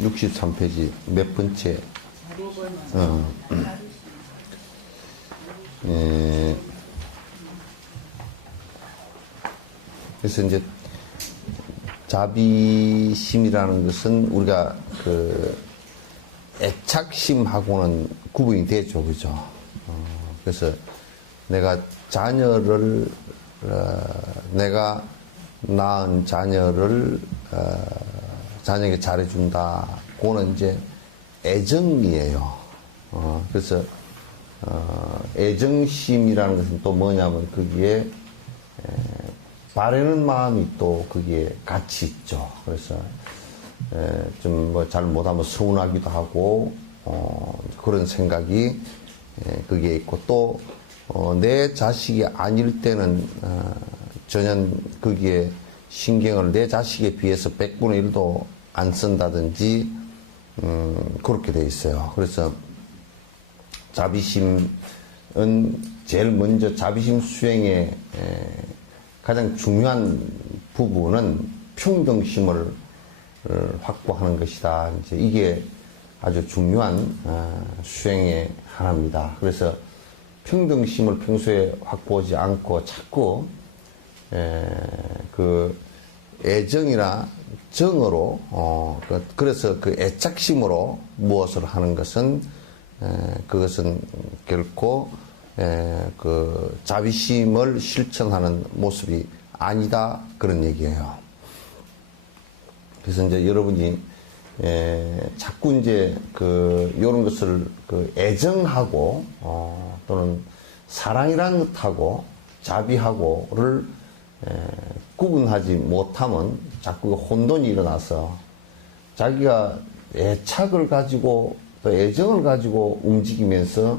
63페이지 몇 번째? 예. 그래서 이제 자비심이라는 것은 우리가 그 애착심하고는 구분이 되죠, 그죠? 그래서 내가 자녀를 내가 낳은 자녀를 자녀에게 잘해준다. 그거는 이제 애정이에요. 그래서 애정심이라는 것은 또 뭐냐면 거기에 바라는 마음이 또 거기에 같이 있죠. 그래서 좀 뭐 잘 못하면 서운하기도 하고 그런 생각이 거기에 있고 또 내 자식이 아닐 때는 전혀 거기에 신경을 내 자식에 비해서 100분의 1도 안 쓴다든지 그렇게 돼 있어요. 그래서 자비심은 제일 먼저 자비심 수행의 가장 중요한 부분은 평등심을 확보하는 것이다. 이제 이게 아주 중요한 수행의 하나입니다. 그래서 평등심을 평소에 확보하지 않고 자꾸 그 애정이나 정으로 그래서 그 애착심으로 무엇을 하는 것은 그것은 결코 그 자비심을 실천하는 모습이 아니다 그런 얘기예요. 그래서 이제 여러분이 자꾸 이제 그 요런 것을 그 애정하고 또는 사랑이라는 것하고 자비하고를 구분하지 못하면 자꾸 이혼돈이 일어나서 자기가 애착을 가지고 또 애정을 가지고 움직이면서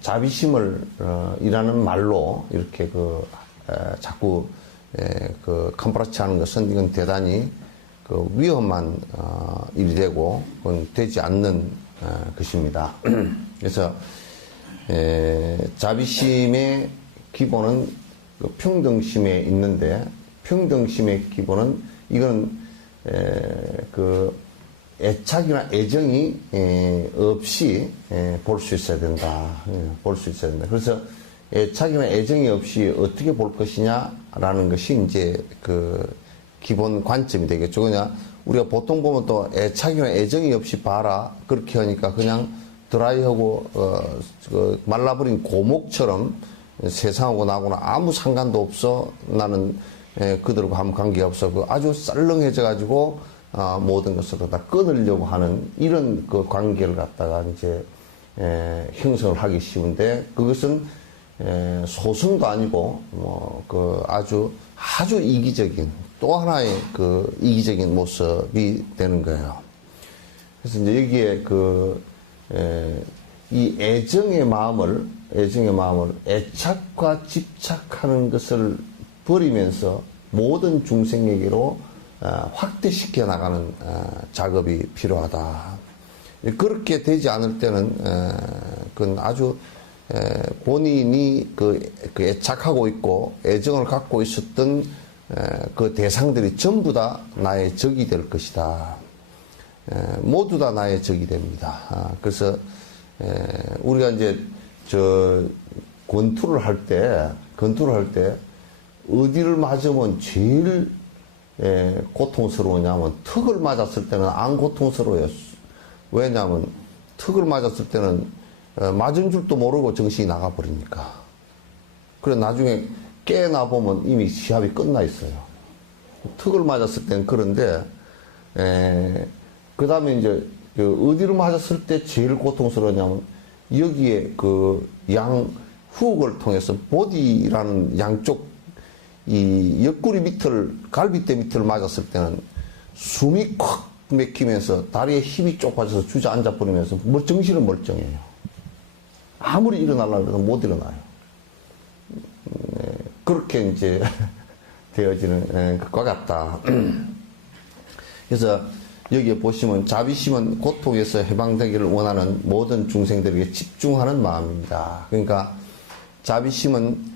자비심을 이라는 말로 이렇게 자꾸 그 컴프라치 하는 것은 이건 대단히 그 위험한 일이 되고 그건 되지 않는 것입니다. 그래서 자비심의 기본은 그 평등심에 있는데 평등심의 기본은 이건 그 애착이나 애정이 없이 볼 수 있어야 된다. 볼 수 있어야 된다. 그래서 애착이나 애정이 없이 어떻게 볼 것이냐라는 것이 이제 그 기본 관점이 되겠죠. 그냥 우리가 보통 보면 또 애착이나 애정이 없이 봐라 그렇게 하니까 그냥 드라이하고 그 말라버린 고목처럼 세상하고 나하고는 아무 상관도 없어. 나는 그들과 아무 관계가 없어. 그 아주 썰렁해져 가지고 모든 것을 다 끊으려고 하는 이런 그 관계를 갖다가 이제 형성을 하기 쉬운데 그것은 소승도 아니고 뭐 그 아주 이기적인 또 하나의 그 이기적인 모습이 되는 거예요. 그래서 이제 여기에 이 애정의 마음을 애착과 집착하는 것을 버리면서 모든 중생에게로 확대시켜 나가는 작업이 필요하다. 그렇게 되지 않을 때는 그건 아주 본인이 그 애착하고 있고 애정을 갖고 있었던 그 대상들이 전부 다 나의 적이 될 것이다. 모두 다 나의 적이 됩니다. 그래서 우리가 이제 권투를 할 때 어디를 맞으면 제일 고통스러우냐면 턱을 맞았을 때는 안 고통스러워요. 왜냐하면 턱을 맞았을 때는 맞은 줄도 모르고 정신이 나가버리니까. 그래 나중에 깨나 보면 이미 시합이 끝나 있어요. 턱을 맞았을 때는 그런데 그 다음에 이제 어디를 맞았을 때 제일 고통스러우냐면 여기에 그 후ук을 통해서 보디라는 양쪽 이 옆구리 밑을 갈비뼈 밑을 맞았을 때는 숨이 콱 막히면서 다리에 힘이 좁아져서 주저앉아 버리면서 정신은 멀쩡해요. 아무리 일어나려고 해도 못 일어나요. 그렇게 이제 되어지는 것과 같다. 그래서 여기에 보시면 자비심은 고통에서 해방되기를 원하는 모든 중생들에게 집중하는 마음입니다. 그러니까 자비심은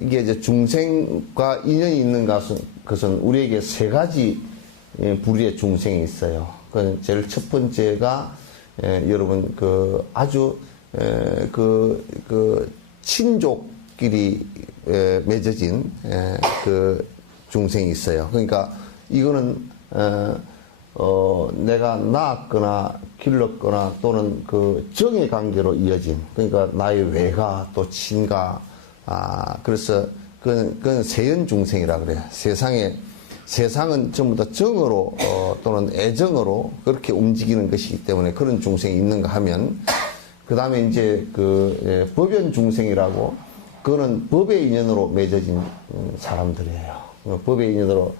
이게 이제 중생과 인연이 있는 것은 우리에게 세 가지 부류의 중생이 있어요. 그 제일 첫 번째가 여러분 그 아주 그 친족끼리 맺어진 그 중생이 있어요. 그러니까 이거는 내가 낳았거나 길렀거나 또는 그 정의 관계로 이어진, 그러니까 나의 외가 또 친가, 그래서 그건 세연 중생이라 그래요. 세상은 전부 다 정으로 또는 애정으로 그렇게 움직이는 것이기 때문에 그런 중생이 있는가 하면, 그 다음에 이제 법연 중생이라고, 그거는 법의 인연으로 맺어진 사람들이에요. 법의 인연으로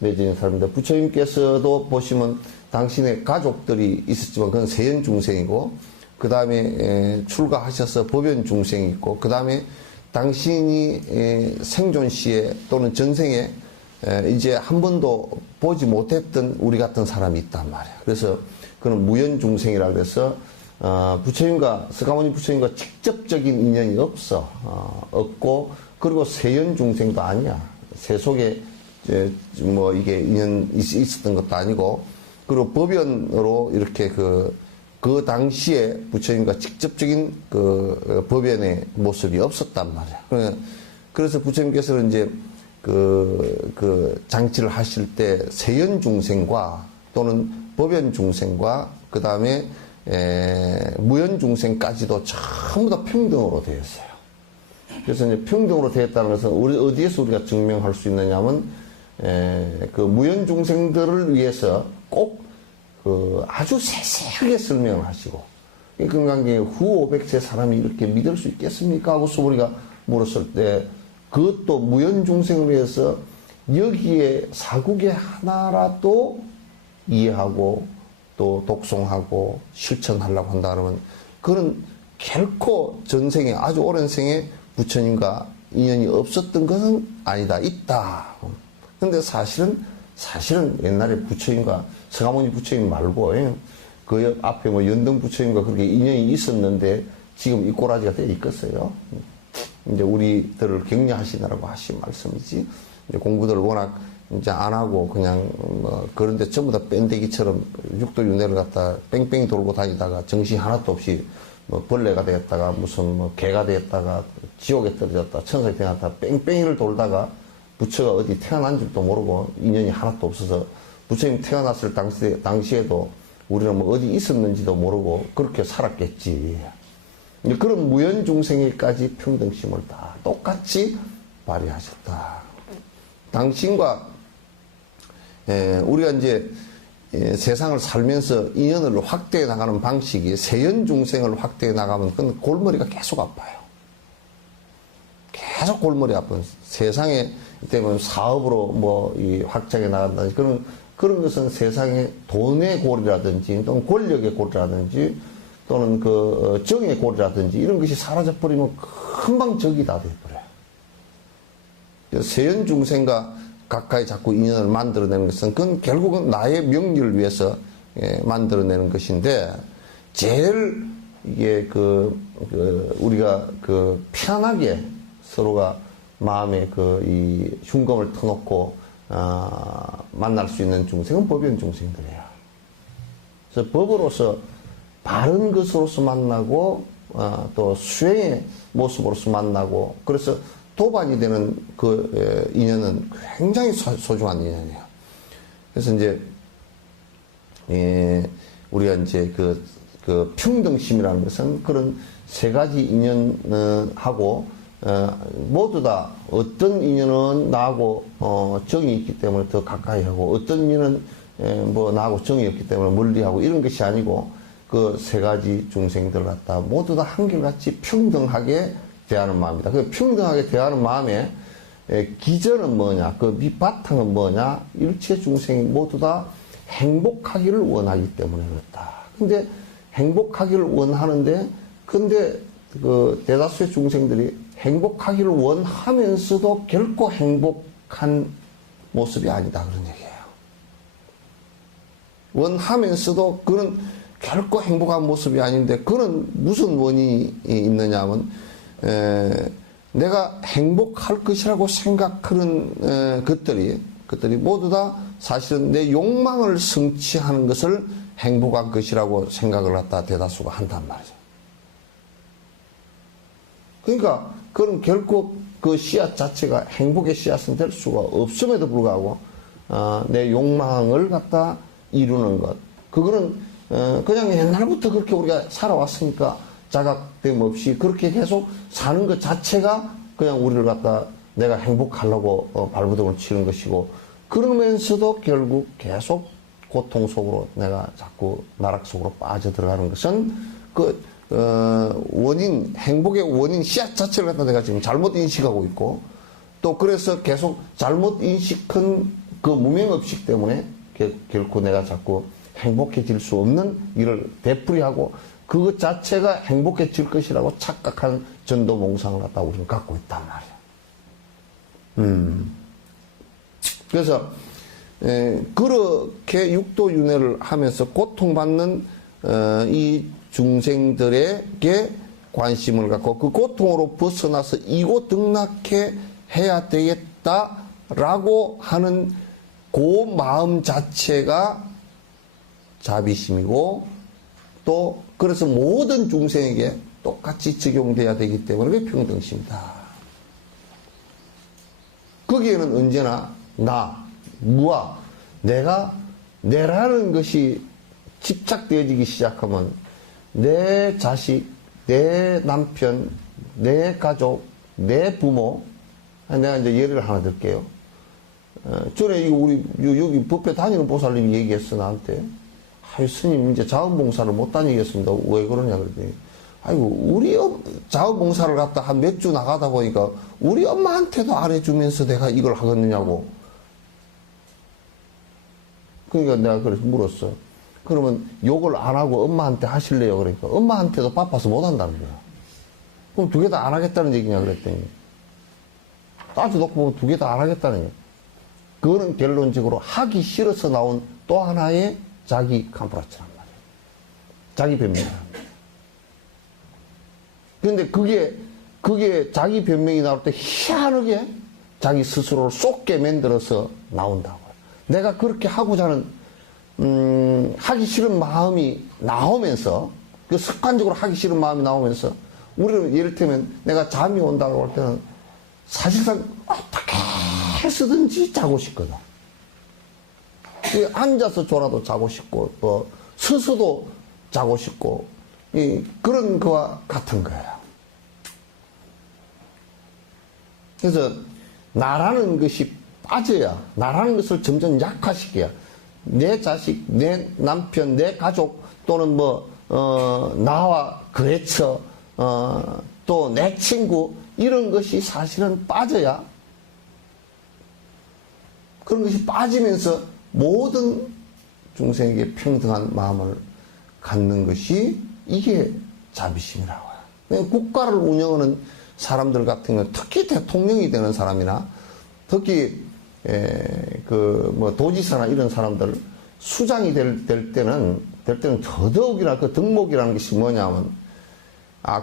맺어진 사람들. 부처님께서도 보시면 당신의 가족들이 있었지만 그건 세연 중생이고, 그 다음에 출가하셔서 법연 중생이 있고, 그 다음에 당신이 생존 시에 또는 전생에 이제 한 번도 보지 못했던 우리 같은 사람이 있단 말이에요. 그래서 그는 무연 중생이라 그래서 부처님과 스가모니 부처님과 직접적인 인연이 없고, 그리고 세연 중생도 아니야. 세속에 뭐 이게 인연 있었던 것도 아니고, 그리고 법연으로 이렇게 그 당시에 부처님과 직접적인 그 법연의 모습이 없었단 말이야. 그래서 부처님께서는 이제 그 장치를 하실 때 세연 중생과 또는 법연 중생과 그 다음에 무연 중생까지도 전부 다 평등으로 되었어요. 그래서 이제 평등으로 되었다는 것은 어디에서 우리가 증명할 수 있느냐면 그 무연 중생들을 위해서 꼭 아주 세세하게 설명을 하시고, 인간관계에 후 500세 사람이 이렇게 믿을 수 있겠습니까? 하고 우리가 물었을 때, 그것도 무연 중생을 위해서 여기에 사국의 하나라도 이해하고 또 독송하고 실천하려고 한다 그러면, 그런 결코 전생에 아주 오랜 생에 부처님과 인연이 없었던 것은 아니다, 있다. 근데 사실은 옛날에 부처님과 서가모니 부처님 말고 그 앞에 뭐 연등 부처님과 그렇게 인연이 있었는데 지금 이 꼬라지가 돼 있겠어요. 이제 우리들을 격려하시느라고 하신 말씀이지, 이제 공부들을 워낙 이제 안 하고 그냥 뭐 그런데 전부 다 뺀데기처럼 육도윤회를 갖다 뺑뺑이 돌고 다니다가 정신 하나도 없이 뭐 벌레가 되었다가 무슨 뭐 개가 되었다가 지옥에 떨어졌다 천사에 태어났다 뺑뺑이를 돌다가 부처가 어디 태어난 줄도 모르고 인연이 하나도 없어서, 부처님 태어났을 당시에도 우리는 뭐 어디 있었는지도 모르고 그렇게 살았겠지. 그런 무연 중생에까지 평등심을 다 똑같이 발휘하셨다. 당신과 우리가 이제 세상을 살면서 인연을 확대해 나가는 방식이 세연 중생을 확대해 나가면 그건 골머리가 계속 아파요. 계속 골머리 아픈 세상에 때문에 사업으로 뭐 이 확장해 나간다든지 그런 것은 세상의 돈의 골이라든지 또는 권력의 골이라든지 또는 그 정의 골이라든지 이런 것이 사라져 버리면 금방 적이 다 돼버려요. 세연 중생과 가까이 자꾸 인연을 만들어내는 것은 그건 결국은 나의 명리를 위해서 만들어내는 것인데, 제일 이게 우리가 편하게 서로가 마음에 이 흉검을 터놓고 만날 수 있는 중생은 법연 중생들이에요. 그래서 법으로서 바른 것으로서 만나고 또 수행의 모습으로서 만나고, 그래서 도반이 되는 그 인연은 굉장히 소중한 인연이에요. 그래서 이제 우리가 이제 그 평등심이라는 것은 그런 세 가지 인연하고 모두 다 어떤 인연은 나하고 정이 있기 때문에 더 가까이 하고, 어떤 인연은 뭐 나하고 정이 없기 때문에 멀리하고, 이런 것이 아니고 그 세 가지 중생들 갖다 모두 다 한결같이 평등하게 대하는 마음이다. 그 평등하게 대하는 마음의 기전은 뭐냐, 그 밑바탕은 뭐냐, 일체 중생이 모두 다 행복하기를 원하기 때문에 그렇다. 근데 행복하기를 원하는데, 근데 그 대다수의 중생들이 행복하기를 원하면서도 결코 행복한 모습이 아니다, 그런 얘기예요. 원하면서도 그는 결코 행복한 모습이 아닌데, 그는 무슨 원인이 있느냐 하면 내가 행복할 것이라고 생각하는 것들이 것들이 모두 다 사실은 내 욕망을 성취하는 것을 행복한 것이라고 생각을 갖다 대다수가 한단 말이죠. 그러니까 그런 결코 그 씨앗 자체가 행복의 씨앗은 될 수가 없음에도 불구하고 내 욕망을 갖다 이루는 것, 그거는 그냥 옛날부터 그렇게 우리가 살아왔으니까 자각됨 없이 그렇게 계속 사는 것 자체가 그냥 우리를 갖다 내가 행복하려고 발버둥을 치는 것이고, 그러면서도 결국 계속 고통 속으로 내가 자꾸 나락 속으로 빠져들어가는 것은 그 원인, 행복의 원인 씨앗 자체를 갖다 내가 지금 잘못 인식하고 있고, 또 그래서 계속 잘못 인식한 그 무명의식 때문에 결코 내가 자꾸 행복해질 수 없는 일을 되풀이하고 그것 자체가 행복해질 것이라고 착각한 전도 몽상을 갖다 우리는 갖고 있단 말이야. 그래서 그렇게 육도윤회를 하면서 고통받는 이 중생들에게 관심을 갖고 그 고통으로 벗어나서 이곳 등락해 해야 되겠다라고 하는 그 마음 자체가 자비심이고, 또 그래서 모든 중생에게 똑같이 적용돼야 되기 때문에 그게 평등심이다. 거기에는 언제나 나, 무아, 내라는 것이 집착되어지기 시작하면 내 자식, 내 남편, 내 가족, 내 부모, 내가 이제 예를 하나 들게요. 전에 이거 우리 여기 법회 다니는 보살님이 얘기했어 나한테. 아유 스님 이제 자원봉사를 못 다니겠습니다. 왜 그러냐 그랬더니, 아이고 우리 자원봉사를 갖다 한 몇 주 나가다 보니까 우리 엄마한테도 안 해주면서 내가 이걸 하겠느냐고. 그러니까 내가 그래서 물었어. 그러면 욕을 안 하고 엄마한테 하실래요? 그러니까 엄마한테도 바빠서 못 한다는 거야. 그럼 두 개 다 안 하겠다는 얘기냐 그랬더니, 따져놓고 보면 두 개 다 안 하겠다는 얘기야. 그거는 결론적으로 하기 싫어서 나온 또 하나의 자기 캄프라치란 말이에요. 자기 변명이란 말이에요. 그런데 그게 자기 변명이 나올 때 희한하게 자기 스스로를 쏟게 만들어서 나온다고요. 내가 그렇게 하고자 하는 하기 싫은 마음이 나오면서, 그 습관적으로 하기 싫은 마음이 나오면서, 우리는 예를 들면 내가 잠이 온다고 할 때는 사실상 어떻게 해서든지 자고 싶거든. 앉아서 졸아도 자고 싶고, 서서도 자고 싶고, 그런 거와 같은 거예요. 그래서 나라는 것이 빠져야, 나라는 것을 점점 약화시켜야 내 자식, 내 남편, 내 가족, 또는 나와 거래처, 또 내 친구, 이런 것이 사실은 빠져야, 그런 것이 빠지면서 모든 중생에게 평등한 마음을 갖는 것이, 이게 자비심이라고 해요. 국가를 운영하는 사람들 같은 경우는, 특히 대통령이 되는 사람이나, 특히 도지사나 이런 사람들 수장이 될 때는 더더욱이나 그 덕목이라는 것이 뭐냐면,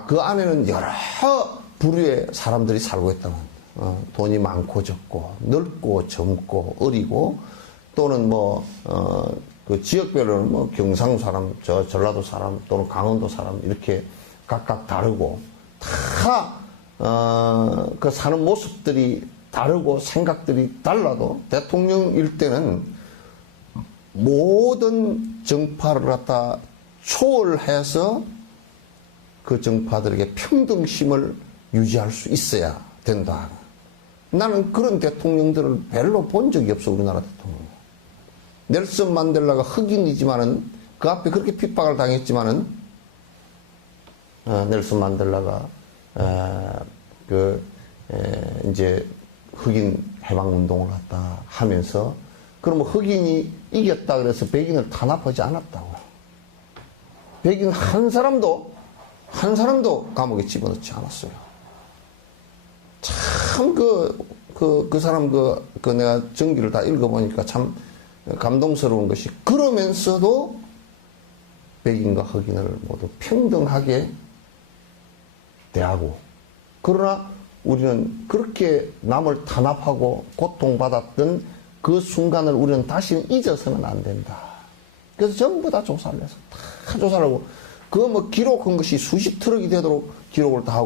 그 안에는 여러 부류의 사람들이 살고 있다는, 돈이 많고 적고, 넓고 젊고 어리고, 또는 그 지역별로는 경상도 사람, 전라도 사람, 또는 강원도 사람, 이렇게 각각 다르고, 다 그 사는 모습들이 다르고 생각들이 달라도 대통령일 때는 모든 정파를 갖다 초월해서 그 정파들에게 평등심을 유지할 수 있어야 된다. 나는 그런 대통령들을 별로 본 적이 없어, 우리나라 대통령. 넬슨 만델라가 흑인이지만은, 그 앞에 그렇게 핍박을 당했지만은, 넬슨 만델라가 이제 흑인 해방운동을 갖다 하면서, 그러면 흑인이 이겼다 그래서 백인을 탄압하지 않았다고요. 백인 한 사람도 감옥에 집어넣지 않았어요. 참 그 사람 내가 전기를 다 읽어보니까 참 감동스러운 것이, 그러면서도 백인과 흑인을 모두 평등하게 대하고, 그러나 우리는 그렇게 남을 탄압하고 고통받았던 그 순간을 우리는 다시는 잊어서는 안 된다. 그래서 전부 다 조사를 해서 다 조사를 하고 그 뭐 기록한 것이 수십 트럭이 되도록 기록을 다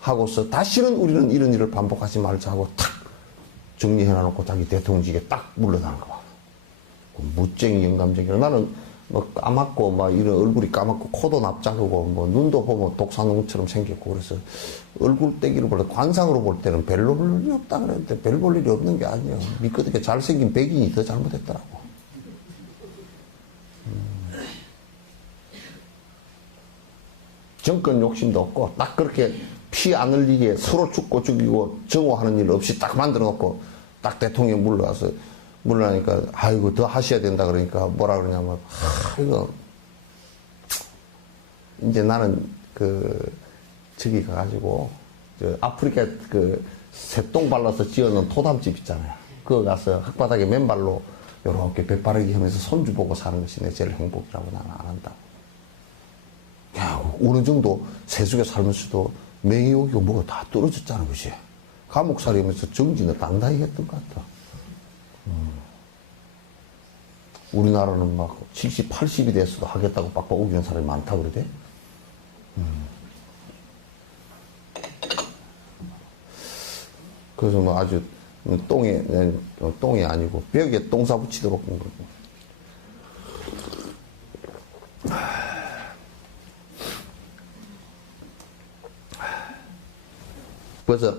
하고서 다시는 우리는 이런 일을 반복하지 말자 하고 탁 정리해놔놓고 자기 대통령직에 딱 물러나는 거 봐. 무쟁이 영감쟁이라. 나는 뭐 까맣고 막 이런 얼굴이 까맣고 코도 납작하고 뭐 눈도 보면 독사농처럼 생겼고 그래서 얼굴 떼기를 볼 때 관상으로 볼 때는 별로 볼 일이 없다 그랬는데 별 볼 일이 없는 게 아니에요. 미끄럽게 잘생긴 백인이 더 잘못했더라고. 정권 욕심도 없고 딱 그렇게 피 안 흘리게 서로 죽고 죽이고 정오하는 일 없이 딱 만들어 놓고 딱 대통령 물러나니까 아이고 더 하셔야 된다 그러니까 뭐라 그러냐면 이거 이제 나는 저기 가가지고 아프리카 새똥 발라서 지어놓은 토담집 있잖아요. 그거 가서 흙바닥에 맨발로 요렇게 배바르기 하면서 손주 보고 사는 것이 내 제일 행복이라고 나는 안 한다고. 야, 어느 정도 세속에 살면서도 명예욕이고 뭐가 다 떨어졌잖아, 그지? 감옥살이 하면서 정지는 당당히 했던 것 같아. 우리나라는 막 70, 80이 돼서도 하겠다고 빡빡 우기는 사람이 많다 그러대. 그래서 뭐 아주 똥이 아니고 벽에 똥사 붙이도록. 그래서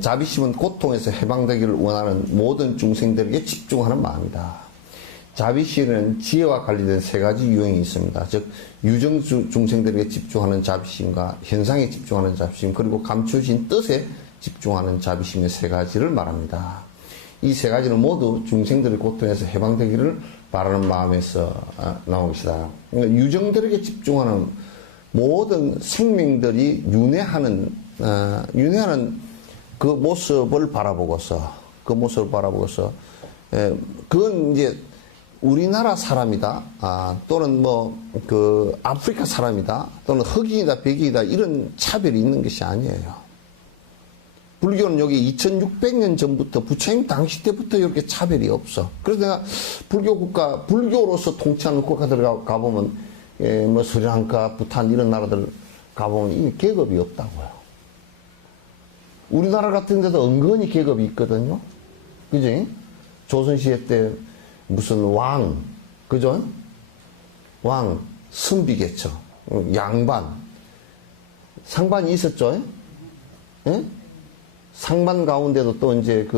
자비심은 고통에서 해방되기를 원하는 모든 중생들에게 집중하는 마음이다. 자비심은 지혜와 관련된 세 가지 유형이 있습니다. 즉 유정 중생들에게 집중하는 자비심과 현상에 집중하는 자비심, 그리고 감추어진 뜻에 집중하는 자비심의 세 가지를 말합니다. 이 세 가지는 모두 중생들의 고통에서 해방되기를 바라는 마음에서 나온 것이다. 그러니까 유정들에게 집중하는 모든 생명들이 윤회하는 그 모습을 바라보고서 그건 이제 우리나라 사람이다, 또는 아프리카 사람이다, 또는 흑인이다, 백인이다, 이런 차별이 있는 것이 아니에요. 불교는 여기 2600년 전부터, 부처님 당시 때부터 이렇게 차별이 없어. 그래서 내가 불교로서 통치하는 국가들 가보면, 뭐 스리랑카, 부탄 이런 나라들 가보면 이 계급이 없다고요. 우리나라 같은 데도 은근히 계급이 있거든요. 그지? 조선시대 때 무슨 왕, 그죠? 왕, 선비계처, 양반, 상반이 있었죠? 예? 상반 가운데도 또 이제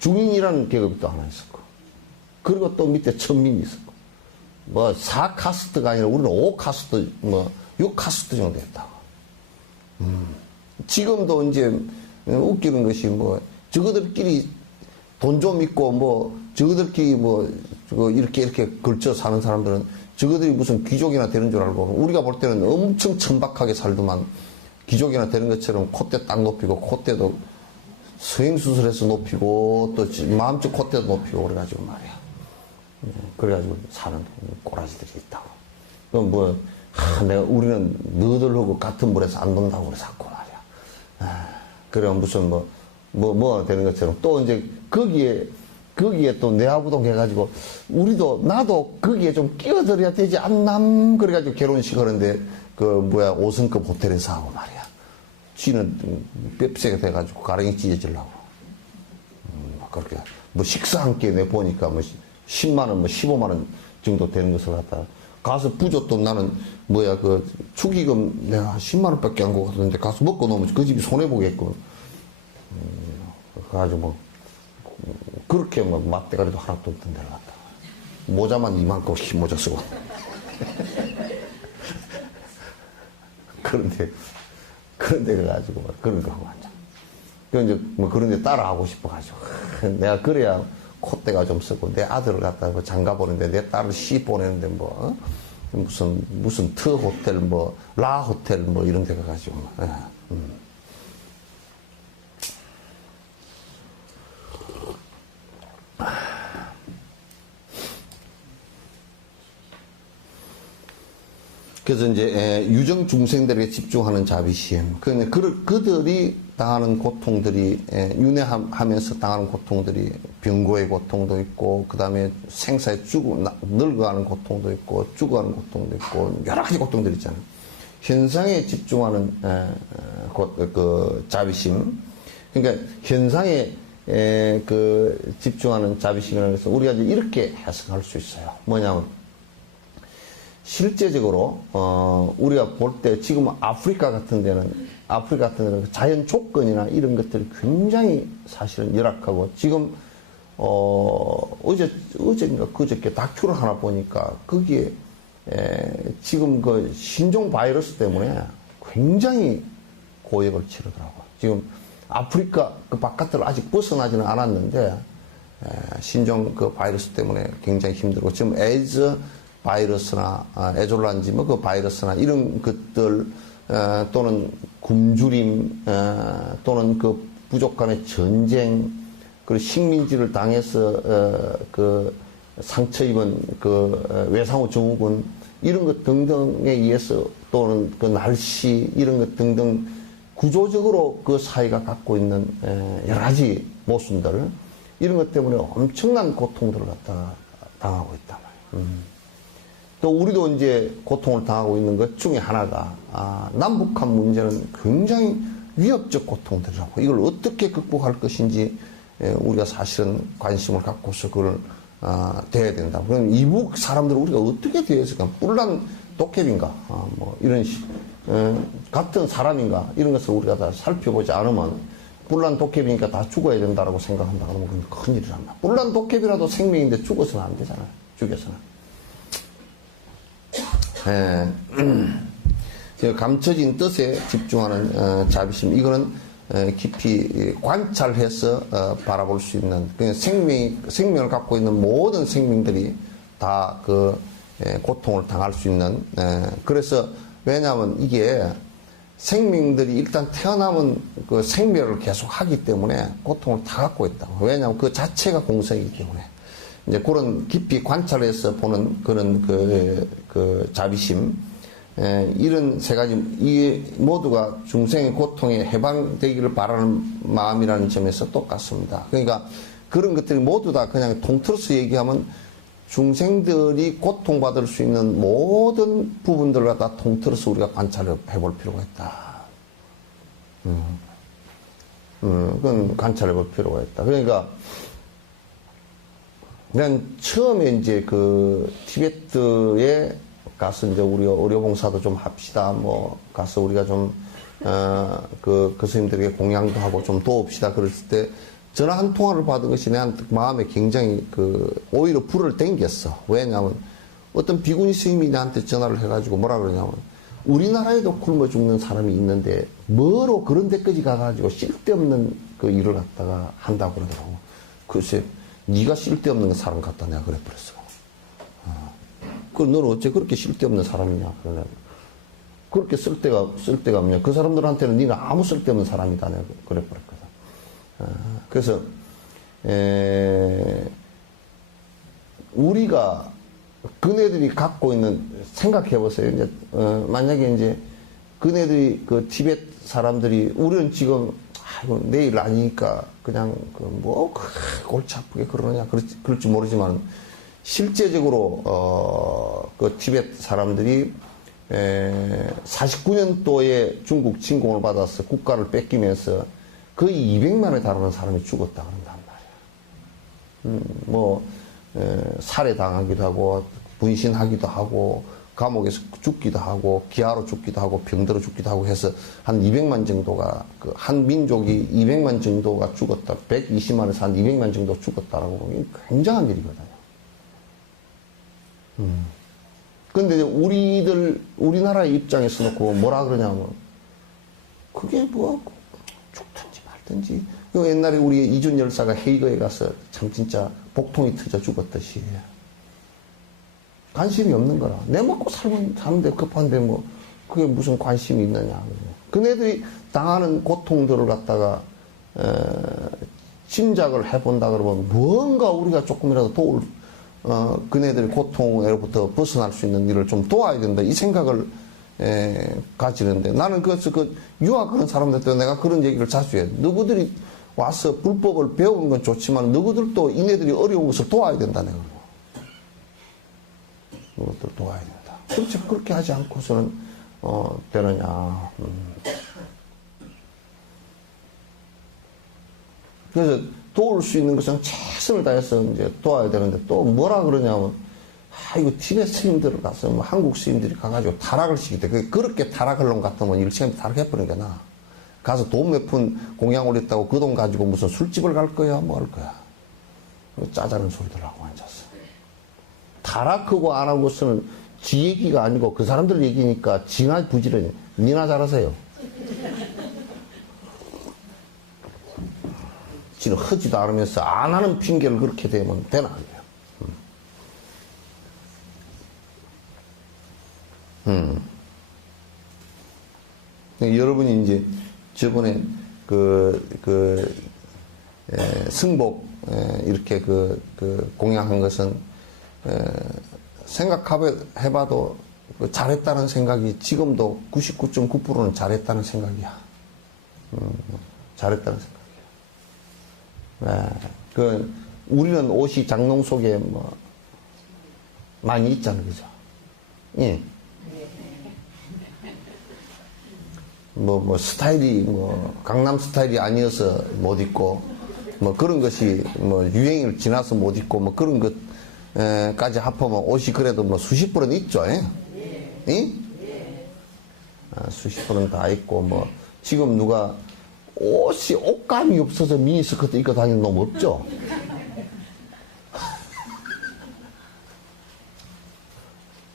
중인이라는 계급이 또 하나 있었고, 그리고 또 밑에 천민이 있었고, 뭐 4카스트가 아니라 우리는 5카스트, 뭐 6카스트 정도 됐다고. 지금도 이제 웃기는 것이 저거들끼리 돈 좀 있고 저거들끼리 이렇게 걸쳐 사는 사람들은 저거들이 무슨 귀족이나 되는 줄 알고, 우리가 볼 때는 엄청 천박하게 살더만 귀족이나 되는 것처럼 콧대 딱 높이고, 콧대도 성형수술해서 높이고, 또 마음쪽 콧대도 높이고, 그래가지고 말이야. 그래가지고 사는 꼬라지들이 있다고. 그럼 우리는 너들하고 같은 물에서 안 논다고 그래, 자꾸 말이야. 그래, 무슨 되는 것처럼 또 이제 거기에 또 내화부동 해가지고, 나도 거기에 좀 끼어들어야 되지 않남? 그래가지고 결혼식 하는데, 5성급 호텔에서 하고 말이야. 쥐는 뺍새가 돼가지고 가랭이 찢어지려고. 그렇게. 식사 한 끼 내보니까 10만원, 15만원 정도 되는 것을 갖다가 가서 부족도 나는 축의금 내가 10만원밖에 안 갖고 갔는데 가서 먹고 놓으면 그 집이 손해보겠고. 그래가지고 그렇게 맛대가리도 하나도 없던 데를 갔다. 모자만 이만큼 흰 모자 쓰고. 그런데 가가지고 그런 거 하고 앉아. 이제 그런데 따라하고 싶어가지고. 내가 그래야 콧대가 좀 쓰고, 내 아들을 갖다가 장가 보는데 내 딸을 시 보내는데 무슨 트 호텔, 라 호텔, 이런 데 가가지고. 그래서 이제 유정 중생들에게 집중하는 자비심. 그들이 당하는 고통들이, 윤회하면서 당하는 고통들이 병고의 고통도 있고, 그 다음에 생사에 늙어가는 고통도 있고, 죽어가는 고통도 있고, 여러 가지 고통들이 있잖아요. 현상에 집중하는, 그 자비심. 그러니까 현상에, 집중하는 자비심이라고 해서 우리가 이렇게 해석할 수 있어요. 뭐냐면, 실제적으로 우리가 볼 때 지금 아프리카 같은 데는 자연 조건이나 이런 것들이 굉장히 사실은 열악하고, 지금 어제인가 그저께 다큐를 하나 보니까 거기에 지금 그 신종 바이러스 때문에 굉장히 고역을 치르더라고. 지금 아프리카 그 바깥을 아직 벗어나지는 않았는데 신종 그 바이러스 때문에 굉장히 힘들고, 지금 에이즈 바이러스나 에졸란지 뭐 그 바이러스나 이런 것들, 또는 굶주림, 또는 그 부족 간의 전쟁, 그리고 식민지를 당해서 그 상처 입은 그 외상후 증후군, 이런 것 등등에 의해서, 또는 그 날씨 이런 것 등등 구조적으로 그 사회가 갖고 있는 여러 가지 모순들, 이런 것 때문에 엄청난 고통들을 갖다가 당하고 있단 말이에요. 또 우리도 이제 고통을 당하고 있는 것 중에 하나가, 남북한 문제는 굉장히 위협적 고통들이라고, 이걸 어떻게 극복할 것인지 우리가 사실은 관심을 갖고서 그걸 돼야 된다. 그럼 이북 사람들은 우리가 어떻게 대해서, 뿔난 도깨비인가, 뭐 이런 같은 사람인가, 이런 것을 우리가 다 살펴보지 않으면, 뿔난 도깨비니까 다 죽어야 된다라고 생각한다 그러면 그건 큰일이란다. 뿔난 도깨비라도 생명인데 죽어서는 안 되잖아요. 죽여서는. 감춰진 뜻에 집중하는 자비심, 이거는 깊이 관찰해서 바라볼 수 있는, 생명을 갖고 있는 모든 생명들이 다 그 고통을 당할 수 있는, 그래서 왜냐하면 이게 생명들이 일단 태어나면 그 생멸을 계속 하기 때문에 고통을 다 갖고 있다. 왜냐하면 그 자체가 공생이기 때문에. 이제 그런 깊이 관찰해서 보는 그런 그 자비심, 이런 세 가지, 이 모두가 중생의 고통에 해방되기를 바라는 마음이라는 점에서 똑같습니다. 그러니까 그런 것들이 모두 다 그냥 통틀어서 얘기하면 중생들이 고통받을 수 있는 모든 부분들을 다 통틀어서 우리가 관찰을 해볼 필요가 있다. 그건 관찰해 볼 필요가 있다. 그러니까 난 처음에 이제 그 티베트에 가서 이제 우리가 의료봉사도 좀 합시다. 뭐 가서 우리가 좀 그 스님들에게 공양도 하고 좀 도웁시다. 그랬을 때 전화 한 통화를 받은 것이 내 마음에 굉장히 오히려 불을 땡겼어. 왜냐하면 어떤 비구니 스님이 나한테 전화를 해가지고 뭐라 그러냐면, 우리나라에도 굶어 죽는 사람이 있는데 뭐로 그런 데까지 가가지고 쓸데없는 그 일을 갖다가 한다고 그러더라고. 글쎄, 네가 쓸데없는 사람 같다 내가 그래버렸어. 너는 어째 그렇게 쓸데없는 사람이냐? 그렇게 쓸데가 없냐? 그 사람들한테는 네가 아무 쓸데없는 사람이다 내가 그래버렸거든. 그래서 우리가 그네들이 갖고 있는, 생각해보세요. 이제 만약에 이제 그네들이 그 티베트 사람들이, 우리는 지금 내일 아니니까 그냥 골치 아프게 그러느냐 그럴지 모르지만, 실제적으로 그 티베트 사람들이 49년도에 중국 침공을 받아서 국가를 뺏기면서 거의 200만에 달하는 사람이 죽었다 그런단 말이야. 살해당하기도 하고 분신하기도 하고 감옥에서 죽기도 하고 기아로 죽기도 하고 병들어 죽기도 하고 해서 한 200만 정도가, 한 민족이 200만 정도가 죽었다. 120만에서 한 200만 정도 죽었다라고 보면 굉장한 일이거든요. 근데 우리나라의 입장에서 놓고 뭐라 그러냐면, 그게 죽든지 말든지. 옛날에 우리 이준 열사가 헤이거에 가서 참 진짜 복통이 터져 죽었듯이 관심이 없는 거라. 내 먹고 사는데 급한데 그게 무슨 관심이 있느냐. 그네들이 당하는 고통들을 갖다가 짐작을 해본다 그러면 뭔가 우리가 조금이라도 그네들의 고통으로부터 벗어날 수 있는 일을 좀 도와야 된다. 이 생각을 가지는데 나는 그래서 유학하는 사람들한테 내가 그런 얘기를 자주 해. 너희들이 와서 불법을 배우는 건 좋지만 너희들도 이네들이 어려운 것을 도와야 된다. 내가. 너희들 도와야 된다. 그렇지 그렇게 하지 않고서는 되느냐. 그래서 도울 수 있는 것은 최선을 다해서 이제 도와야 되는데 또 뭐라 그러냐면 이거 티베트 스님들 가서 뭐 한국 스님들이 가가지고 타락을 시키대. 그렇게 타락할 놈 같으면 일시간에 타락해버리는 거나. 가서 돈 몇 푼 공양 올렸다고 그 돈 가지고 무슨 술집을 갈 거야? 뭐 할 거야? 짜자는 소리들 하고 앉았어. 타락하고 안 하고서는 지 얘기가 아니고 그 사람들 얘기니까 지나 부지런히. 니나 잘하세요. 지는 하지도 않으면서 안 하는 핑계를 그렇게 대면 되나 안 돼요. 여러분이 이제 저번에 승복 이렇게 공양한 것은 생각해봐도 잘했다는 생각이 지금도 99.9%는 잘했다는 생각이야. 잘했다는 생각이야. 우리는 옷이 장롱 속에 많이 있잖아, 그죠? 예. 스타일이, 강남 스타일이 아니어서 못 입고, 그런 것이, 유행을 지나서 못 입고, 그런 것까지 합하면 옷이 그래도 수십 벌은 있죠, 예? 예? 수십 벌은 다 있고, 지금 누가 옷감이 없어서 미니스커트 입고 다니는 놈 없죠?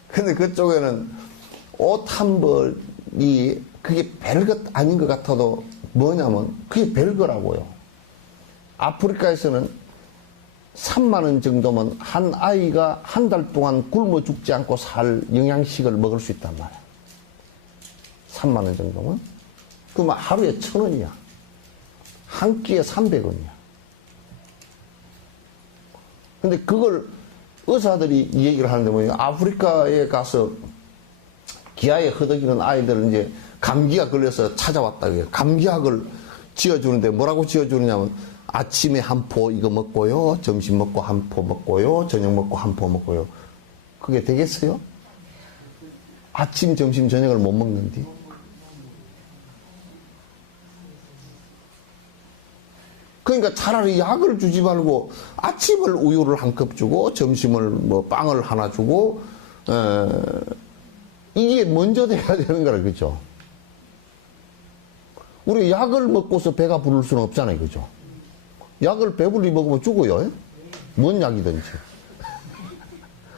근데 그쪽에는 옷 한 벌이 그게 별것 아닌 것 같아도 뭐냐면 그게 별거라고요. 아프리카에서는 3만 원 정도면 한 아이가 한 달 동안 굶어 죽지 않고 살 영양식을 먹을 수 있단 말이야. 3만 원 정도면? 그러면 하루에 1,000원이야. 한 끼에 300원이야. 근데 그걸 의사들이 이 얘기를 하는데 뭐냐. 아프리카에 가서 기아에 허덕이는 아이들은 이제 감기가 걸려서 찾아왔다. 감기약을 지어주는데 뭐라고 지어주느냐면 아침에 한 포 이거 먹고요. 점심 먹고 한 포 먹고요. 저녁 먹고 한 포 먹고요. 그게 되겠어요? 아침, 점심, 저녁을 못 먹는디? 그러니까 차라리 약을 주지 말고 아침을 우유를 한 컵 주고 점심을 빵을 하나 주고 이게 먼저 돼야 되는 거라 그죠? 우리 약을 먹고서 배가 부를 수는 없잖아요, 그죠? 약을 배불리 먹으면 죽어요. 뭔 약이든지.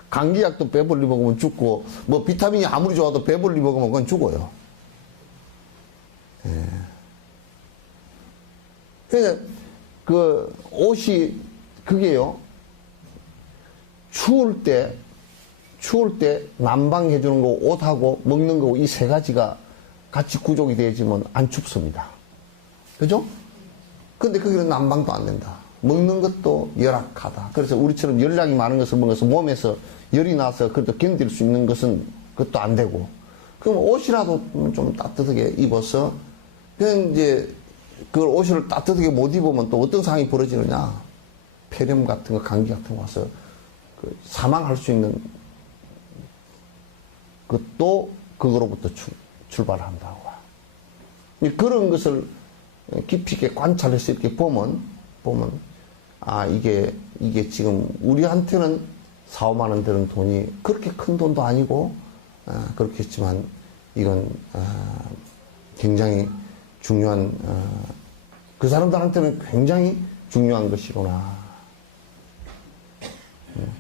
감기약도 배불리 먹으면 죽고, 비타민이 아무리 좋아도 배불리 먹으면 그건 죽어요. 예. 그러니까, 옷이, 그게요, 추울 때 난방해주는 거, 옷하고 먹는 거, 이 세 가지가 같이 구족이 되지만 안 춥습니다. 그죠? 근데 거기는 난방도 안 된다. 먹는 것도 열악하다. 그래서 우리처럼 열량이 많은 것을 먹어서 몸에서 열이 나서 그래도 견딜 수 있는 것은 그것도 안 되고. 그럼 옷이라도 좀 따뜻하게 입어서, 그냥 이제, 그걸 옷을 따뜻하게 못 입으면 또 어떤 상황이 벌어지느냐. 폐렴 같은 거, 감기 같은 거 와서 사망할 수 있는 것도 그거로부터 출발한다고. 그런 것을 깊이 있게 관찰해서 이렇게 보면, 이게 지금 우리한테는 4, 5만 원 되는 돈이 그렇게 큰 돈도 아니고, 그렇겠지만, 이건, 굉장히 중요한, 그 사람들한테는 굉장히 중요한 것이구나.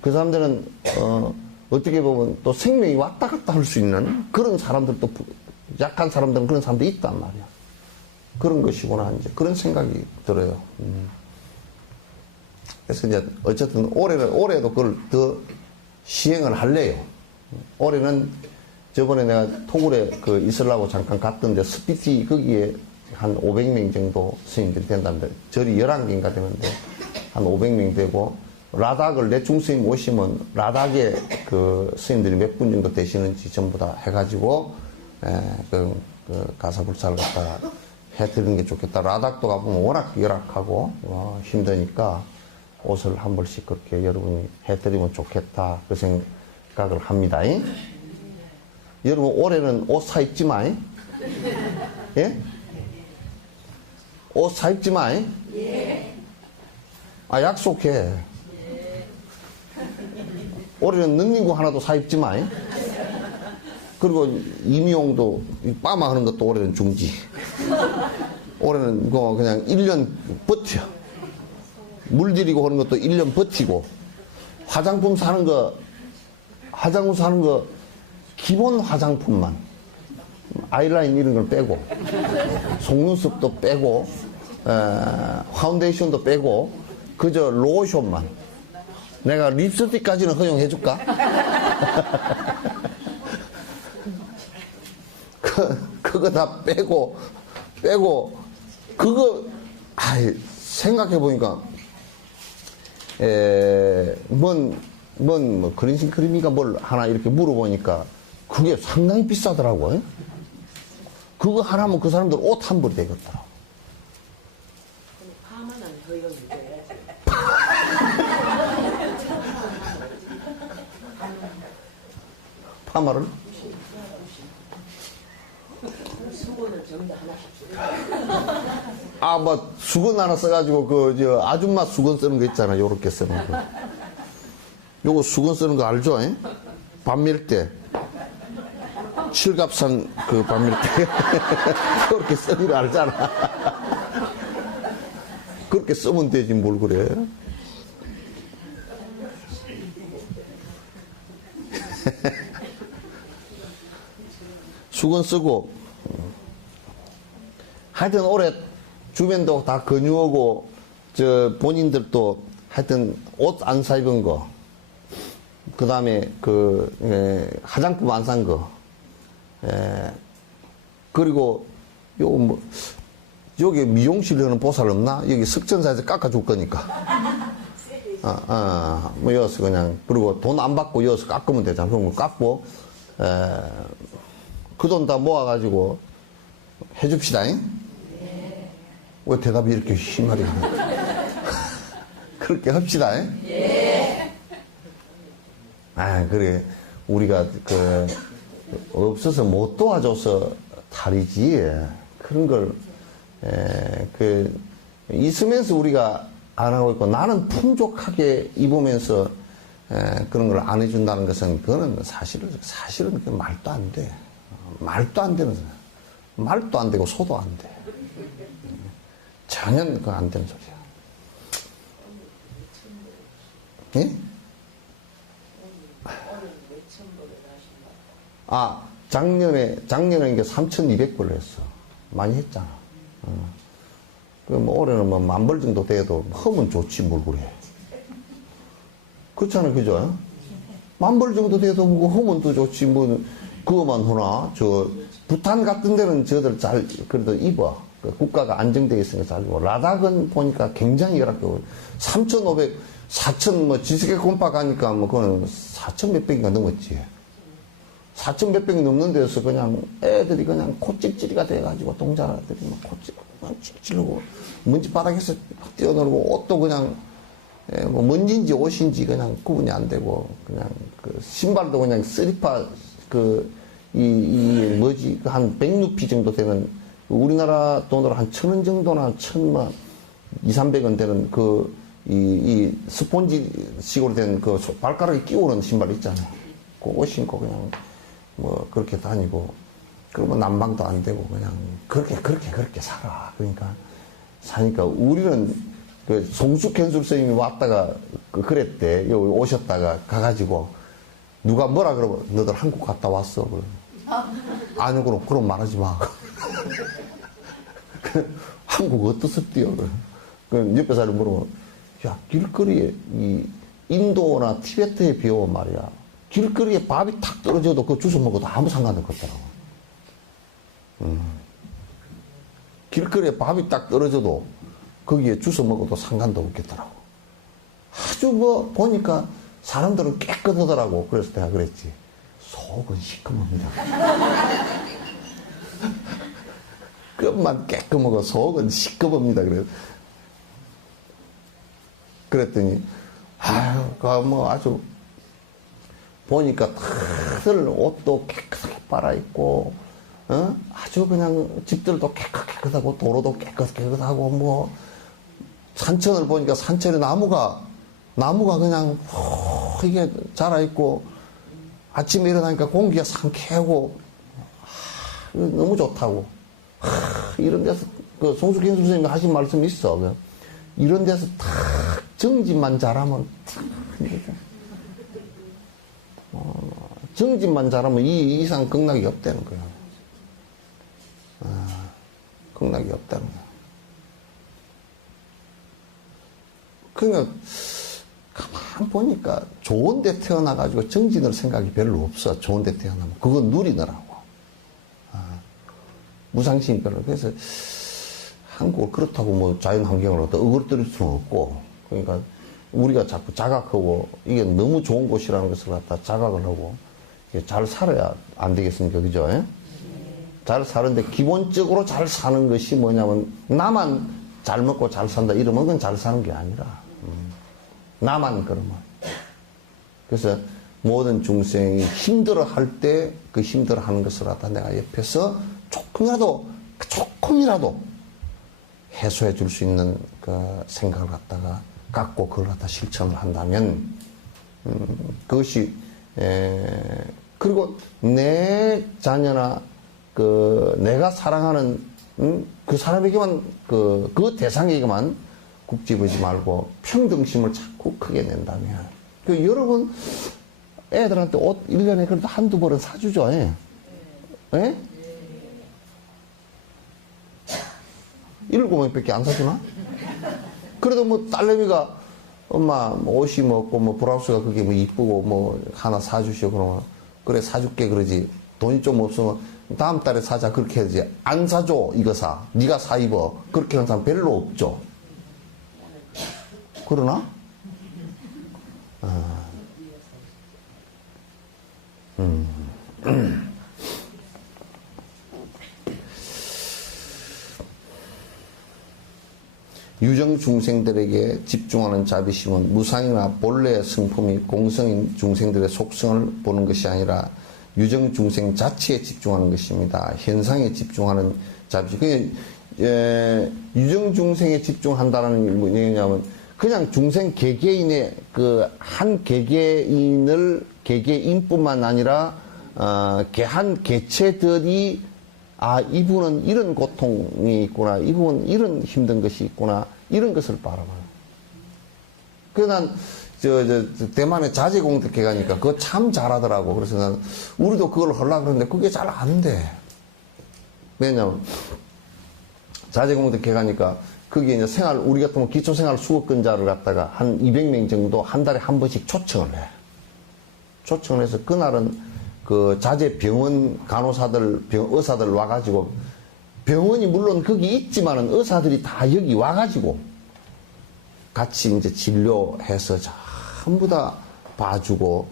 그 사람들은, 어떻게 보면 또 생명이 왔다 갔다 할 수 있는 그런 사람들도, 약한 사람들은 그런 사람들이 있단 말이야. 그런 것이구나, 이제. 그런 생각이 들어요. 그래서 이제, 어쨌든 올해도 그걸 더 시행을 할래요. 올해는 저번에 내가 토굴에 있으려고 잠깐 갔던데, 스피티 거기에 한 500명 정도 스님들이 된다는데, 절이 11개인가 되는데, 한 500명 되고, 라닥을 내중 스님 오시면 라닥에 스님들이 몇 분 정도 되시는지 전부 다 해가지고 가사 불사를 갖다가 해드리는 게 좋겠다. 라닥도 가보면 워낙 열악하고 힘드니까 옷을 한 벌씩 그렇게 여러분이 해드리면 좋겠다. 그 생각을 합니다. 여러분 올해는 옷 사 입지 마. 예? 옷 사 입지 마. 예. 아, 약속해. 올해는 능닝구 하나도 사 입지 마. 그리고 임용도 빠마 하는 것도 올해는 중지. 올해는 그냥 1년 버텨. 물들이고 하는 것도 1년 버티고. 화장품 사는 거 기본 화장품만. 아이라인 이런 걸 빼고, 속눈썹도 빼고, 파운데이션도 빼고, 그저 로션만. 내가 립스틱까지는 허용해줄까? 그거 다 빼고, 그거, 생각해보니까, 뭐, 그린싱크림인가 뭘 하나 이렇게 물어보니까, 그게 상당히 비싸더라고요. 그거 하나면 그 사람들 옷 한 벌이 되겠더라고. 파만 안 허용돼야지. 파마를? 수건을 정도 하나. 뭐, 수건 하나 써가지고, 아줌마 수건 쓰는 거 있잖아. 요렇게 쓰는 거. 요거 수건 쓰는 거 알죠? 밥 밀 때. 칠갑산 밥 밀 때. 그렇게 쓰는 거 알잖아. 그렇게 쓰면 되지, 뭘 그래. 수건 쓰고, 하여튼 올해 주변도 다 근유하고, 본인들도 하여튼 옷 안 사 입은 거, 그 다음에 화장품 안 산 거, 그리고 여기 미용실 하는 보살 없나? 여기 석전사에서 깎아줄 거니까. 뭐 여기서 그냥, 그리고 돈 안 받고 여기서 깎으면 되잖아. 그럼 뭐 깎고, 그 돈 다 모아가지고 해줍시다. 왜 대답이 이렇게 심하게 하냐? 그렇게 합시다. 그래. 우리가 없어서 못 도와줘서 탈이지. 그런 걸, 있으면서 우리가 안 하고 있고, 나는 풍족하게 입으면서, 그런 걸 안 해준다는 것은, 그거는 사실은 그 말도 안 돼. 말도 안 되는 소리야. 말도 안 되고, 소도 안 돼. 전혀 그거 안 되는 소리야. 예? 작년에 이게 3,200불 했어. 많이 했잖아. 올해는 뭐 10,000벌 정도 돼도 하면 좋지, 뭘 그래. 그렇잖아, 그죠? 10,000벌 정도 돼도 뭐 하면 더 좋지, 뭐, 그거만 하나. 부탄 같은 데는 저들 그래도 입어. 국가가 안정되어 있으니까 잘 입어. 라닥은 보니까 굉장히 열악하고, 3,500, 4,000, 뭐, 지스케 콤파 가니까 뭐, 그거는 4,000 몇백인가 넘었지. 4,000 몇백이 넘는 데서 그냥 애들이 그냥 코찍질이가 돼가지고 동자들이 막 찔찔하고 먼지 바닥에서 뛰어놀고 옷도 그냥 뭐 먼지인지 옷인지 그냥 구분이 안 되고 그냥 신발도 그냥 쓰리파 뭐지 한 100루피 정도 되는 우리나라 돈으로 한 1,000원 정도나 200~300원 되는 이 스폰지식으로 된 발가락에 끼우는 신발 있잖아요. 그거 신고 그냥 뭐 그렇게 다니고 그러면 난방도 안 되고 그냥 그렇게 살아. 그러니까 사니까 우리는 송숙현술 스님이 왔다가 그랬대. 여기 오셨다가 가가지고 누가 뭐라 그러고 너들 한국 갔다 왔어. 아니 그럼 말하지 마. 한국 어디서 뛰어? 그 옆에 사람 물어보면 야 길거리에 이 인도나 티베트에 비오면 말이야. 길거리에 밥이 탁 떨어져도 그거 주워 먹어도 아무 상관도 없더라고. 길거리에 밥이 딱 떨어져도 거기에 주워 먹어도 상관도 없겠더라고. 아주 뭐 보니까 사람들은 깨끗하더라고. 그래서 내가 그랬지. 속은 시커멉니다. 껍만 깨끗하고 속은 시꺼멉니다. 그랬더니, 아유, 뭐 아주, 보니까 다들 옷도 깨끗하게 빨아입고, 아주 그냥 집들도 깨끗하고, 도로도 깨끗하고, 뭐, 산천을 보니까 산천에 나무가 그냥, 이게 자라있고, 아침에 일어나니까 공기가 상쾌하고, 너무 좋다고. 이런 데서, 그 송숙행 선생님이 하신 말씀이 있어. 이런 데서 탁 정진만 잘하면, 정진만 잘하면 이 이상 극락이 없다는 거야. 극락이 없다는 거야. 그러니까, 가만 보니까 좋은 데 태어나가지고 정진을 생각이 별로 없어. 좋은 데 태어나면. 그건 누리느라고. 무상심 별로. 그래서 한국을 그렇다고 뭐 자연 환경을 갖다 어그러뜨릴 수는 없고. 그러니까 우리가 자꾸 자각하고 이게 너무 좋은 곳이라는 것을 갖다 자각을 하고 잘 살아야 안 되겠습니까? 그죠? 예? 잘 사는데 기본적으로 잘 사는 것이 뭐냐면 나만 잘 먹고 잘 산다 이러면 그건 잘 사는 게 아니라 나만 그러면. 그래서 모든 중생이 힘들어 할 때 그 힘들어 하는 것을 갖다 내가 옆에서 조금이라도 해소해 줄 수 있는 그 생각을 갖다가 갖고 그걸 갖다 실천을 한다면, 그것이, 그리고 내 자녀나 내가 사랑하는, 그 사람에게만, 그 대상에게만 국집하지 말고 평등심을 자꾸 크게 낸다면, 여러분, 애들한테 옷 1년에 그래도 한두 벌은 사주죠, 예? 예? 7명밖에 안 사주나? 그래도 뭐 딸내미가 엄마 뭐 옷이 뭐 없고 뭐 브라우스가 그게 뭐 이쁘고 뭐 하나 사주시오 그러면 그래 사줄게 그러지. 돈이 좀 없으면 다음 달에 사자 그렇게 해야지. 안 사줘 이거 사. 네가 사 입어. 그렇게 하는 사람 별로 없죠. 그러나? 유정 중생들에게 집중하는 자비심은 무상이나 본래의 성품이 공성인 중생들의 속성을 보는 것이 아니라 유정 중생 자체에 집중하는 것입니다. 현상에 집중하는 자비심. 유정 중생에 집중한다는 게 뭐냐면 그냥 중생 개개인의 그 한 개개인뿐만 아니라 한 개체들이 이분은 이런 고통이 있구나, 이분은 이런 힘든 것이 있구나, 이런 것을 바라봐요. 그래서 난, 대만에 자제공덕회 가니까 그거 참 잘하더라고. 그래서 난, 우리도 그걸 하려고 그러는데 그게 잘 안 돼. 왜냐면, 자제공덕회 가니까 거기에 이제 우리 같으면 기초생활 수급근자를 갖다가 한 200명 정도 한 달에 한 번씩 초청을 해. 초청을 해서 그날은 그 자제 병원 간호사들, 의사들 와가지고 병원이 물론 거기 있지만은 의사들이 다 여기 와가지고 같이 이제 진료해서 전부 다 봐주고,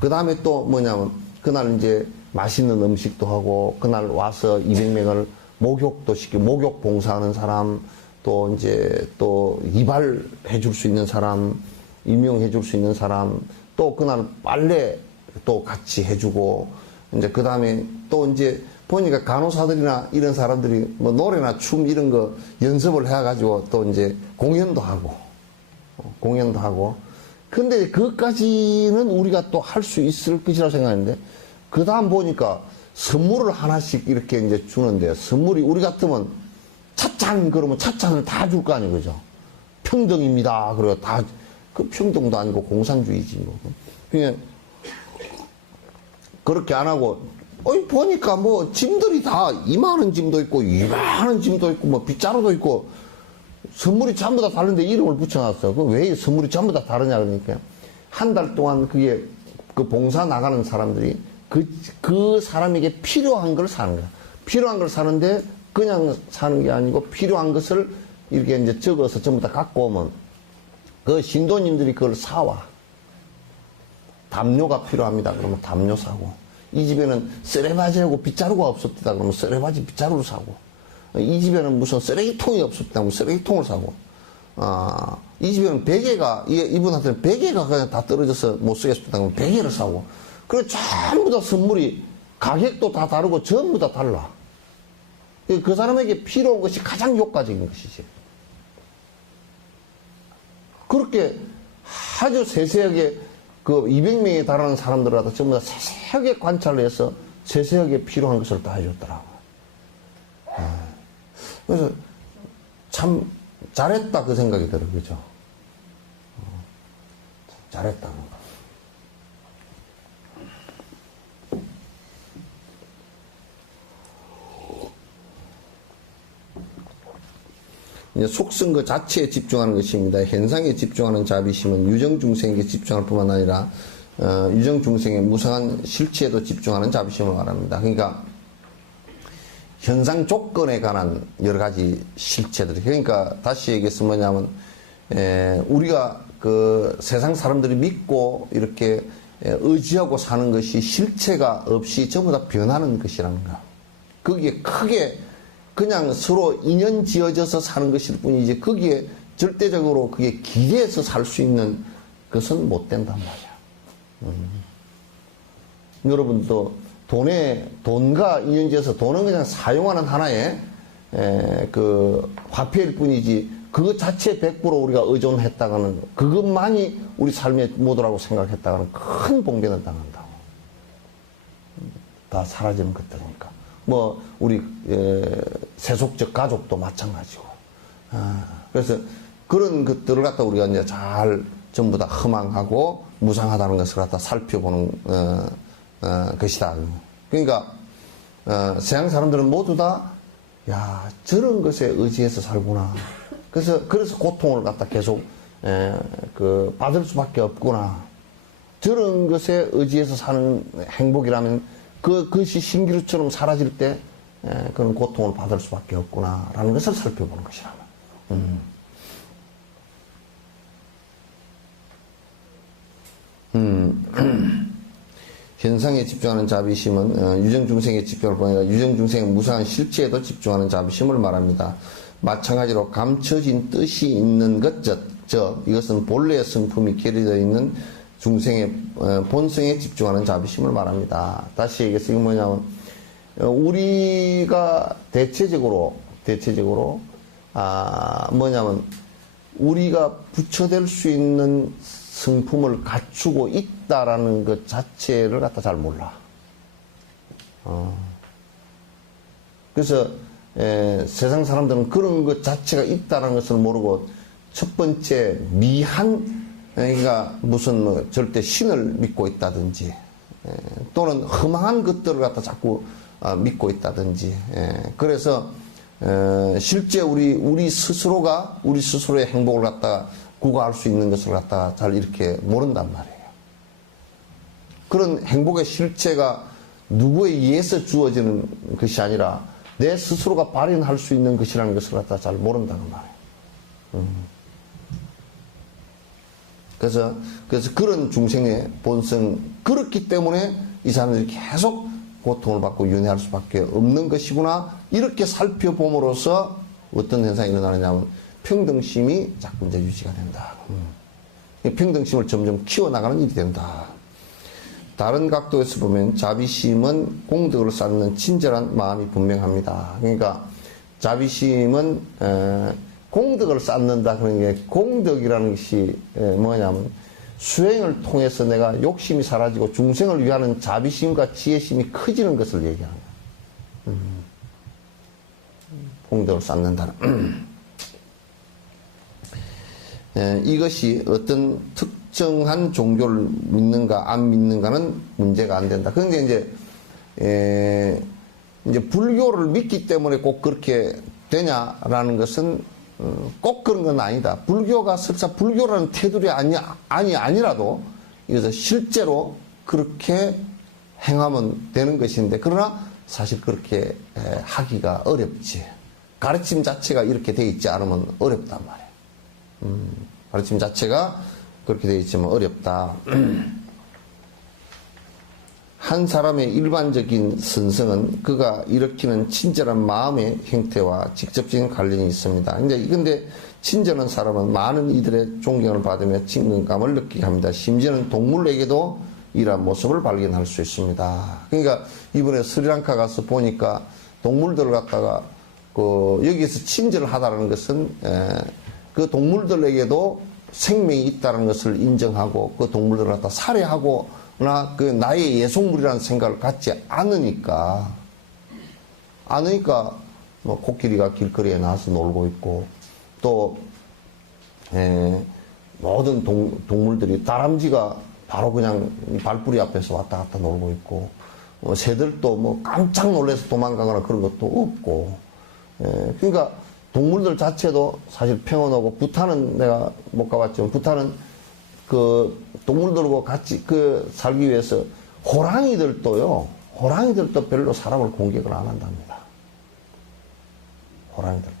그 다음에 또 뭐냐면 그날 이제 맛있는 음식도 하고 그날 와서 200명을 목욕도 시키고 목욕 봉사하는 사람 또 이제 또 이발해 줄 수 있는 사람, 임용해 줄 수 있는 사람 또 그날 빨래 또 같이 해주고, 이제 그 다음에 또 이제 보니까 간호사들이나 이런 사람들이 뭐 노래나 춤 이런 거 연습을 해가지고 또 이제 공연도 하고. 근데 그것까지는 우리가 또 할 수 있을 것이라고 생각했는데, 그 다음 보니까 선물을 하나씩 이렇게 이제 주는데, 선물이 우리 같으면 찻잔 그러면 찻잔을 다 줄 거 아니에요, 그죠? 평등입니다. 그리고 다, 그 평등도 아니고 공산주의지 뭐. 그냥 그렇게 안 하고, 보니까 뭐, 짐들이 다 이만한 짐도 있고, 이만한 짐도 있고, 뭐, 빗자루도 있고, 선물이 전부 다 다른데 이름을 붙여놨어. 그 왜 선물이 전부 다 다르냐, 그러니까. 한 달 동안 그게, 그 봉사 나가는 사람들이 그 사람에게 필요한 걸 사는 거야. 필요한 걸 사는데, 그냥 사는 게 아니고, 필요한 것을 이렇게 이제 적어서 전부 다 갖고 오면, 그 신도님들이 그걸 사와. 담요가 필요합니다. 그러면 담요 사고, 이 집에는 쓰레바지하고 빗자루가 없었다 그러면 쓰레바지 빗자루를 사고, 이 집에는 무슨 쓰레기통이 없었다 그러면 쓰레기통을 사고, 이 집에는 베개가, 이분한테는 베개가 그냥 다 떨어져서 못 쓰겠다 그러면 베개를 사고, 그래 전부 다 선물이 가격도 다 다르고 전부 다 달라. 그 사람에게 필요한 것이 가장 효과적인 것이지. 그렇게 아주 세세하게 그 200명에 달하는 사람들하고 전부 다 세세하게 관찰을 해서 세세하게 필요한 것을 다 해줬더라고. 그래서 참 잘했다 그 생각이 들어요. 그죠? 잘했다. 이제 속성 그 자체에 집중하는 것입니다. 현상에 집중하는 자비심은 유정중생에게 집중할 뿐만 아니라 유정중생의 무상한 실체에도 집중하는 자비심을 말합니다. 그러니까 현상 조건에 관한 여러 가지 실체들. 그러니까 다시 얘기해서 뭐냐면 우리가 그 세상 사람들이 믿고 이렇게 의지하고 사는 것이 실체가 없이 전부 다 변하는 것이라는 거. 거기에 크게 그냥 서로 인연 지어져서 사는 것일 뿐이지 거기에 절대적으로 그게 기대해서 살 수 있는 것은 못 된단 말이야. 여러분도 돈과 인연 지어서 돈은 그냥 사용하는 하나의 그 화폐일 뿐이지 그것 자체에 100% 우리가 의존했다가는 그것만이 우리 삶의 모두라고 생각했다가는 큰 봉변을 당한다고. 다 사라지는 것들이니까. 뭐 우리 세속적 가족도 마찬가지고. 그래서 그런 것들을 갖다 우리가 이제 잘 전부 다 허망하고 무상하다는 것을 갖다 살펴보는 것이다. 그러니까 세상 사람들은 모두 다 야 저런 것에 의지해서 살구나. 그래서 고통을 갖다 계속 그 받을 수밖에 없구나. 저런 것에 의지해서 사는 행복이라면 그것이 신기루처럼 사라질 때 그런 고통을 받을 수밖에 없구나라는 것을 살펴보는 것이라. 현상에 집중하는 자비심은 유정중생에 집중할 뿐 아니라 유정중생의 무상한 실체에도 집중하는 자비심을 말합니다. 마찬가지로 감춰진 뜻이 있는 것, 즉 이것은 본래의 성품이 결여되어 있는 중생의 본성에 집중하는 자비심을 말합니다. 다시 얘기해서 이게 뭐냐면 우리가 대체적으로 뭐냐면 우리가 부처될 수 있는 성품을 갖추고 있다라는 것 자체를 갖다 잘 몰라. 그래서 세상 사람들은 그런 것 자체가 있다라는 것을 모르고 첫 번째 그러니까 무슨 뭐 절대 신을 믿고 있다든지 또는 허망한 것들을 갖다 자꾸 믿고 있다든지 그래서 실제 우리 스스로가 우리 스스로의 행복을 갖다가 구가할 수 있는 것을 갖다가 잘 이렇게 모른단 말이에요. 그런 행복의 실체가 누구에 의해서 주어지는 것이 아니라 내 스스로가 발현할 수 있는 것이라는 것을 갖다가 잘 모른다는 말이에요. 그래서 그런 중생의 본성, 그렇기 때문에 이 사람들이 계속 고통을 받고 윤회할 수밖에 없는 것이구나. 이렇게 살펴봄으로써 어떤 현상이 일어나느냐면 평등심이 자꾸 이제 유지가 된다. 평등심을 점점 키워나가는 일이 된다. 다른 각도에서 보면 자비심은 공덕을 쌓는 친절한 마음이 분명합니다. 그러니까 자비심은 공덕을 쌓는다 그런 게 공덕이라는 것이 뭐냐면 수행을 통해서 내가 욕심이 사라지고 중생을 위하는 자비심과 지혜심이 커지는 것을 얘기하는 거야. 공덕을 쌓는다는. 이것이 어떤 특정한 종교를 믿는가 안 믿는가는 문제가 안 된다. 그런데 이제 불교를 믿기 때문에 꼭 그렇게 되냐라는 것은 꼭 그런 건 아니다. 불교가 설사 불교라는 테두리 아니라도 이것은 실제로 그렇게 행하면 되는 것인데 그러나 사실 그렇게 하기가 어렵지. 가르침 자체가 이렇게 돼 있지 않으면 어렵단 말이야. 가르침 자체가 그렇게 되어 있지만 어렵다. 한 사람의 일반적인 선성은 그가 일으키는 친절한 마음의 형태와 직접적인 관련이 있습니다. 근데 친절한 사람은 많은 이들의 존경을 받으며 친근감을 느끼게 합니다. 심지어는 동물에게도 이러한 모습을 발견할 수 있습니다. 그러니까 이번에 스리랑카 가서 보니까 동물들을 갖다가 여기서 친절을 하다는 것은 그 동물들에게도 생명이 있다는 것을 인정하고 그 동물들을 갖다 살해하거나 그 나의 예속물이라는 생각을 갖지 않으니까 뭐 코끼리가 길거리에 나와서 놀고 있고 또 모든 동물들이 다람쥐가 바로 그냥 발뿌리 앞에서 왔다 갔다 놀고 있고 새들도 뭐 깜짝 놀라서 도망가거나 그런 것도 없고 그러니까 동물들 자체도 사실 평온하고 부탄은 내가 못 가봤지만 부탄은 그 동물들과 같이 살기 위해서 호랑이들도 별로 사람을 공격을 안 한답니다. 호랑이들도.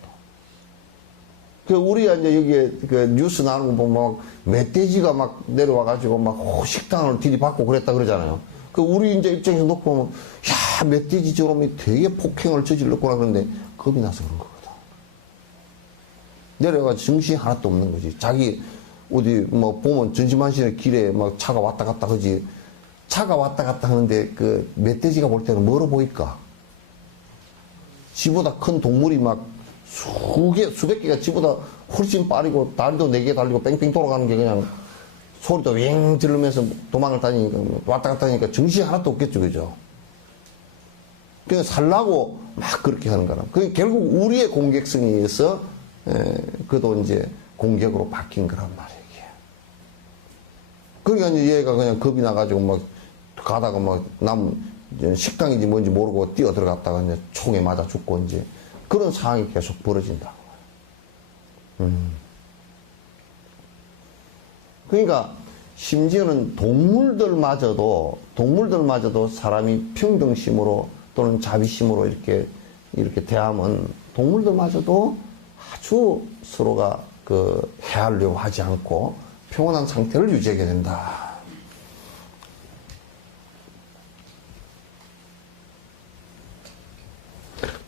우리가 이제 여기에 뉴스 나오는 거 보면 막 멧돼지가 막 내려와가지고 막 식당을 들이받고 그랬다 그러잖아요. 우리 이제 입장에서 놓고 보면, 야, 멧돼지 저놈이 되게 폭행을 저질렀구나 그러는데 겁이 나서 그런 거거든. 내려가서 정신이 하나도 없는 거지. 자기 어디 뭐 보면 전시만신의 길에 막 차가 왔다 갔다 하지. 차가 왔다 갔다 하는데 그 멧돼지가 볼 때는 뭐로 보일까? 지보다 큰 동물이 막 수백 개가 지보다 훨씬 빠르고 다리도 4개 달리고 뺑뺑 돌아가는 게 그냥 소리도 윙 지르면서 도망을 다니니까 왔다 갔다 하니까 정신이 하나도 없겠죠, 그죠? 그냥 살라고 막 그렇게 하는 거라. 결국 우리의 공격성에 의해서 그도 이제 공격으로 바뀐 거란 말이에요. 그러니까 이제 얘가 그냥 겁이 나가지고 막 가다가 막 식당인지 뭔지 모르고 뛰어 들어갔다가 이제 총에 맞아 죽고 이제 그런 상황이 계속 벌어진다. 그러니까 심지어는 동물들마저도 사람이 평등심으로 또는 자비심으로 이렇게 대하면 동물들마저도 아주 서로가 해하려고 하지 않고 평온한 상태를 유지하게 된다.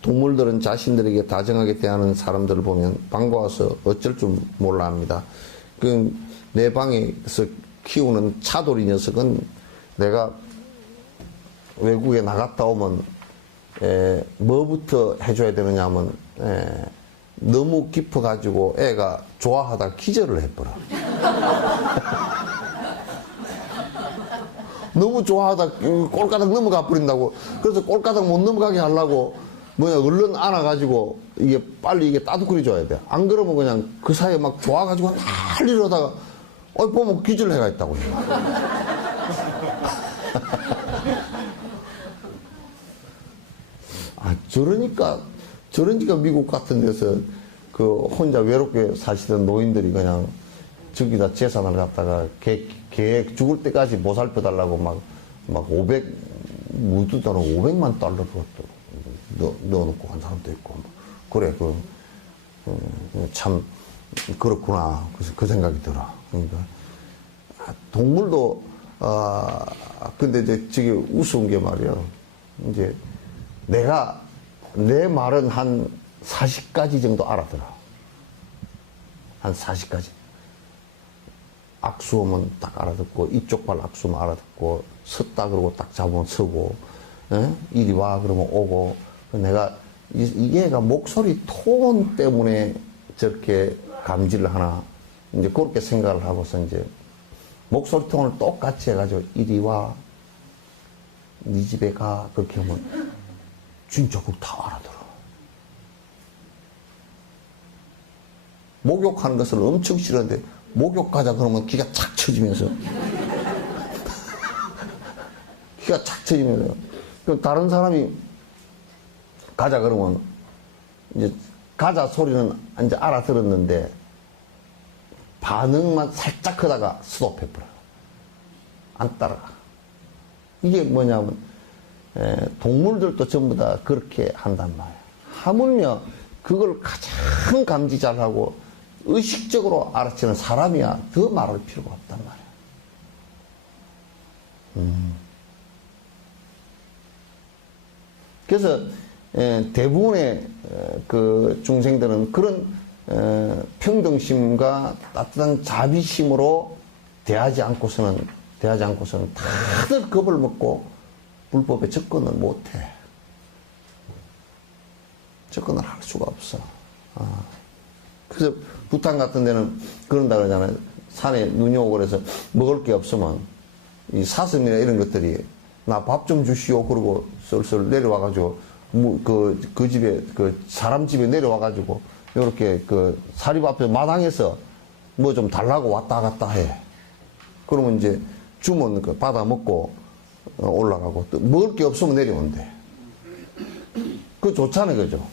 동물들은 자신들에게 다정하게 대하는 사람들을 보면 반가워서 어쩔 줄 몰라 합니다. 내 방에서 키우는 차돌이 녀석은 내가 외국에 나갔다 오면 뭐부터 해줘야 되느냐 하면 너무 깊어가지고 애가 좋아하다 기절을 해버려. 너무 좋아하다 꼴가닥 넘어가 버린다고. 그래서 꼴가닥 못 넘어가게 하려고 얼른 안아가지고 빨리 이게 따뜻거리 줘야 돼. 안 그러면 그냥 그 사이에 막 좋아가지고 난리러다가 보면 기절해가 있다고. 저러니까 미국 같은 데서 혼자 외롭게 사시던 노인들이 그냥 저기다 재산을 갖다가 개 죽을 때까지 보살펴 달라고 막 500만 달러 넣어놓고 한 사람도 있고. 그래, 참, 그렇구나. 그래서 그 생각이 들어. 그러니까, 동물도, 근데 이제 저기 우스운 게 말이야. 이제, 내 말은 한 40가지 정도 알아들어. 한 40가지. 악수하면 딱 알아듣고, 이쪽 발 악수면 알아듣고, 섰다 그러고 딱 잡으면 서고, 이리 와 그러면 오고, 얘가 목소리 톤 때문에 저렇게 감지를 하나, 이제 그렇게 생각을 하고서 이제 목소리 톤을 똑같이 해가지고 이리 와, 네 집에 가, 그렇게 하면 진짜 그거 다 알아들어. 목욕하는 것을 엄청 싫어하는데 목욕 가자 그러면 기가 착 쳐지면서 기가 착 쳐지면서 다른 사람이 가자 그러면 이제 가자 소리는 이제 알아들었는데 반응만 살짝 하다가 스톱해버려. 안 따라가. 이게 뭐냐면 동물들도 전부 다 그렇게 한단 말이야. 하물며 그걸 가장 감지 잘하고 의식적으로 알아채는 사람이야 더 말할 필요가 없단 말이야. 그래서 대부분의 그 중생들은 그런 평등심과 따뜻한 자비심으로 대하지 않고서는 다들 겁을 먹고 불법에 접근을 못해. 접근을 할 수가 없어. 그래서 부탄 같은 데는 그런다 그러잖아요. 산에 눈이 오고 그래서 먹을 게 없으면 이 사슴이나 이런 것들이 나 밥 좀 주시오 그러고 썰썰 내려와가지고 그 집에 그 사람 집에 내려와가지고 이렇게 그 사립 앞에 마당에서 뭐 좀 달라고 왔다 갔다 해. 그러면 이제 주면 그 받아 먹고 올라가고 또 먹을 게 없으면 내려온대. 그거 좋잖아요, 그죠?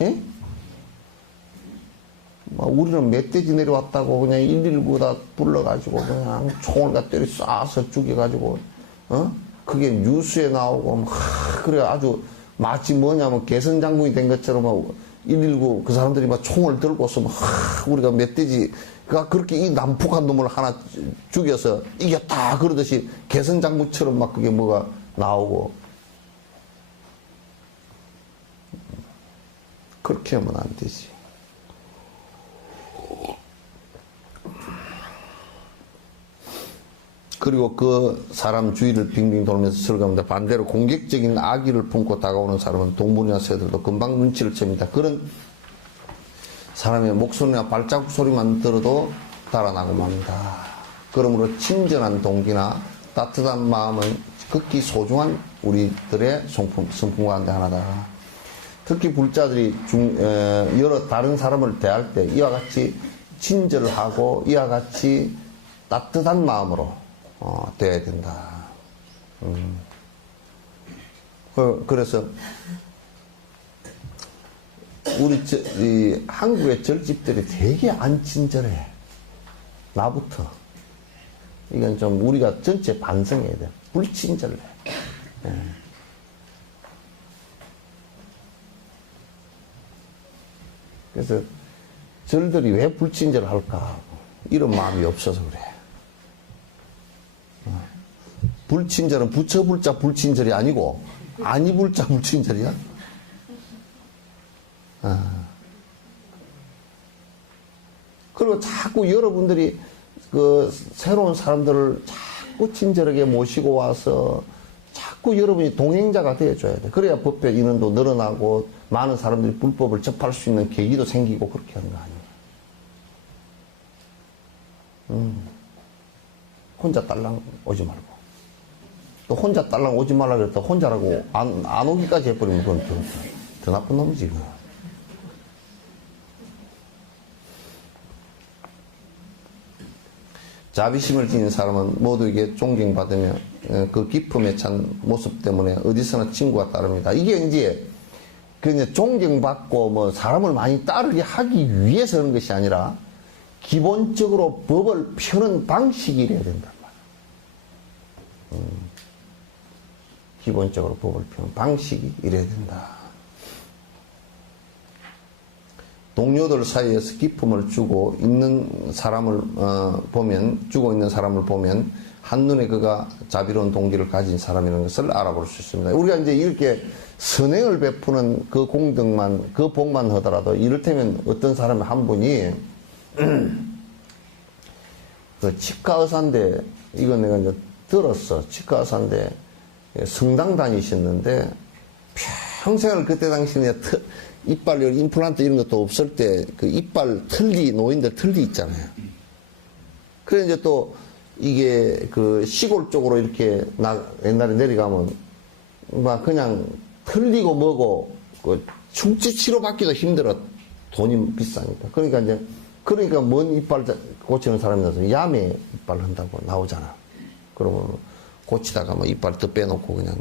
예? 우리는 멧돼지 내려왔다고 그냥 119다 불러가지고 그냥 총을 갖다 때려 쏴서 죽여가지고, 그게 뉴스에 나오고, 그래 아주 마치 뭐냐면 개선장군이 된 것처럼 119 그 사람들이 막 총을 들고서 우리가 멧돼지가 그렇게 이 난폭한 놈을 하나 죽여서 이겼다 그러듯이 개선장군처럼 막 그게 뭐가 나오고. 그렇게 하면 안 되지. 그리고 그 사람 주위를 빙빙 돌면서 설교합니다. 반대로 공격적인 악의를 품고 다가오는 사람은 동물이나 새들도 금방 눈치를 챕니다. 그런 사람의 목소리나 발자국 소리만 들어도 달아나고 맙니다. 그러므로 친절한 동기나 따뜻한 마음은 극히 소중한 우리들의 성품 가운데 하나다. 특히 불자들이 여러 다른 사람을 대할 때 이와 같이 친절하고 이와 같이 따뜻한 마음으로 돼야 된다. 그래서 우리 한국의 절집들이 되게 안 친절해. 나부터. 이건 좀 우리가 전체 반성해야 돼. 불친절해. 예. 그래서 절들이 왜 불친절할까? 이런 마음이 없어서 그래. 불친절은 부처불자 불친절이 아니고 아니불자 불친절이야. 그리고 자꾸 여러분들이 그 새로운 사람들을 자꾸 친절하게 모시고 와서 자꾸 여러분이 동행자가 되어줘야 돼. 그래야 법의 인원도 늘어나고 많은 사람들이 불법을 접할 수 있는 계기도 생기고 그렇게 하는 거 아니에요. 혼자 딸랑 오지 말고. 또 혼자 딸랑 오지 말라 그랬다 혼자라고 안 오기까지 해버리면 그건 더 나쁜 놈이지. 자비심을 지닌 사람은 모두에게 존경받으며 그 기품에 찬 모습 때문에 어디서나 친구가 따릅니다. 이게 이제 그냥 존경받고 뭐 사람을 많이 따르게 하기 위해서 하는 것이 아니라 기본적으로 법을 펴는 방식이 이래야 된단 말이야. 기본적으로 법을 펴는 방식이 이래야 된다. 동료들 사이에서 기품을 주고 있는 사람을 주고 있는 사람을 보면 한눈에 그가 자비로운 동기를 가진 사람이라는 것을 알아볼 수 있습니다. 우리가 이제 이렇게 선행을 베푸는 그 공덕만, 그 복만 하더라도 이를테면 어떤 사람이 한 분이 그 치과 의사인데, 이거 내가 이제 들었어. 치과 의사인데 성당 다니셨는데 평생을 그때 당시에 이빨 임플란트 이런 것도 없을 때 그 이빨 노인들 틀니 있잖아요. 그래 이제 또 이게 그 시골 쪽으로 이렇게 옛날에 내려가면 막 그냥 틀리고 뭐고 그 충치 치료 받기도 힘들어. 돈이 비싸니까. 그러니까 먼 이빨 고치는 사람이 나서 야매 이빨 한다고 나오잖아. 그러면 고치다가 뭐 이빨 더 빼놓고 그냥